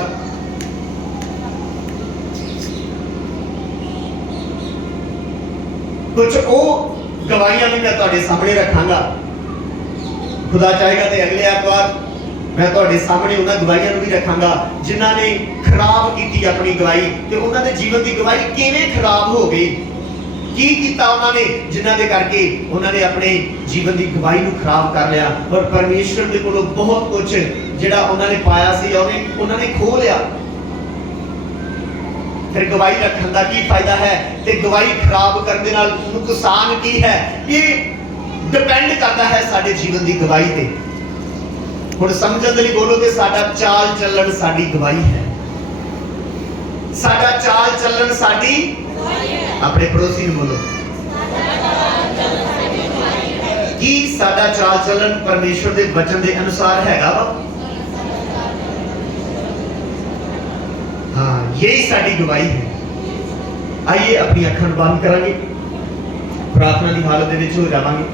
ਕੁਝ ਉਹ ਗਵਾਹੀਆਂ ਵੀ ਮੈਂ ਤੁਹਾਡੇ ਸਾਹਮਣੇ ਰੱਖਾਂਗਾ। ਖੁਦਾ ਚਾਹੇਗਾ ਤੇ ਅਗਲੇ ਐਤਵਾਰ ਮੈਂ ਤੁਹਾਡੇ ਸਾਹਮਣੇ ਉਹਨਾਂ ਗਵਾਹੀਆਂ ਨੂੰ ਵੀ ਰੱਖਾਂਗਾ ਜਿਨ੍ਹਾਂ ਨੇ ਖਰਾਬ ਕੀਤੀ ਆਪਣੀ ਗਵਾਹੀ, ਤੇ ਉਹਨਾਂ ਦੇ ਜੀਵਨ ਦੀ ਗਵਾਹੀ ਕਿਵੇਂ ਖਰਾਬ ਹੋ ਗਈ, ਕੀ ਕੀਤਾ ਉਹਨਾਂ ਨੇ ਜਿਨ੍ਹਾਂ ਦੇ ਕਰਕੇ ਉਹਨਾਂ ਨੇ ਆਪਣੇ ਜੀਵਨ ਦੀ ਗਵਾਹੀ ਨੂੰ ਖਰਾਬ ਕਰ ਲਿਆ। ਔਰ ਪਰਮੇਸ਼ਵਰ ਦੇ ਕੋਲੋਂ ਬਹੁਤ ਕੁਝ ਜਿਹੜਾ ਉਹਨਾਂ ਨੇ ਪਾਇਆ ਸੀ ਉਹਨਾਂ ਨੇ ਖੋਹ ਲਿਆ। ਫਿਰ ਗਵਾਹੀ ਰੱਖਣ ਦਾ ਕੀ ਫਾਇਦਾ ਹੈ ਤੇ ਗਵਾਹੀ ਖਰਾਬ ਕਰਨ ਦੇ ਨਾਲ ਨੁਕਸਾਨ ਕੀ ਹੈ? ਇਹ ਡਿਪੈਂਡ ਕਰਦਾ ਹੈ ਸਾਡੇ ਜੀਵਨ ਦੀ ਗਵਾਹੀ ਤੇ। ਹੁਣ ਸਮਝਣ ਦੇ ਲਈ ਬੋਲੋ ਕਿ ਸਾਡਾ ਚਾਲ ਚੱਲਣ ਸਾਡੀ ਗਵਾਹੀ ਹੈ। ਸਾਡਾ ਚਾਲ ਚੱਲਣ ਸਾਡੀ ਆਪਣੇ ਪੜੋਸੀ ਨੂੰ ਬੋਲੋ, ਕੀ ਸਾਡਾ ਚਾਲ ਚੱਲਣ ਪਰਮੇਸ਼ਵਰ ਦੇ ਵਚਨ ਦੇ ਅਨੁਸਾਰ ਹੈਗਾ ਵਾ? हाँ, यही साड़ी गवाही है। आइए अपनी अखां बंद करांगे, प्रार्थना की हालत दे विच हो जावांगे।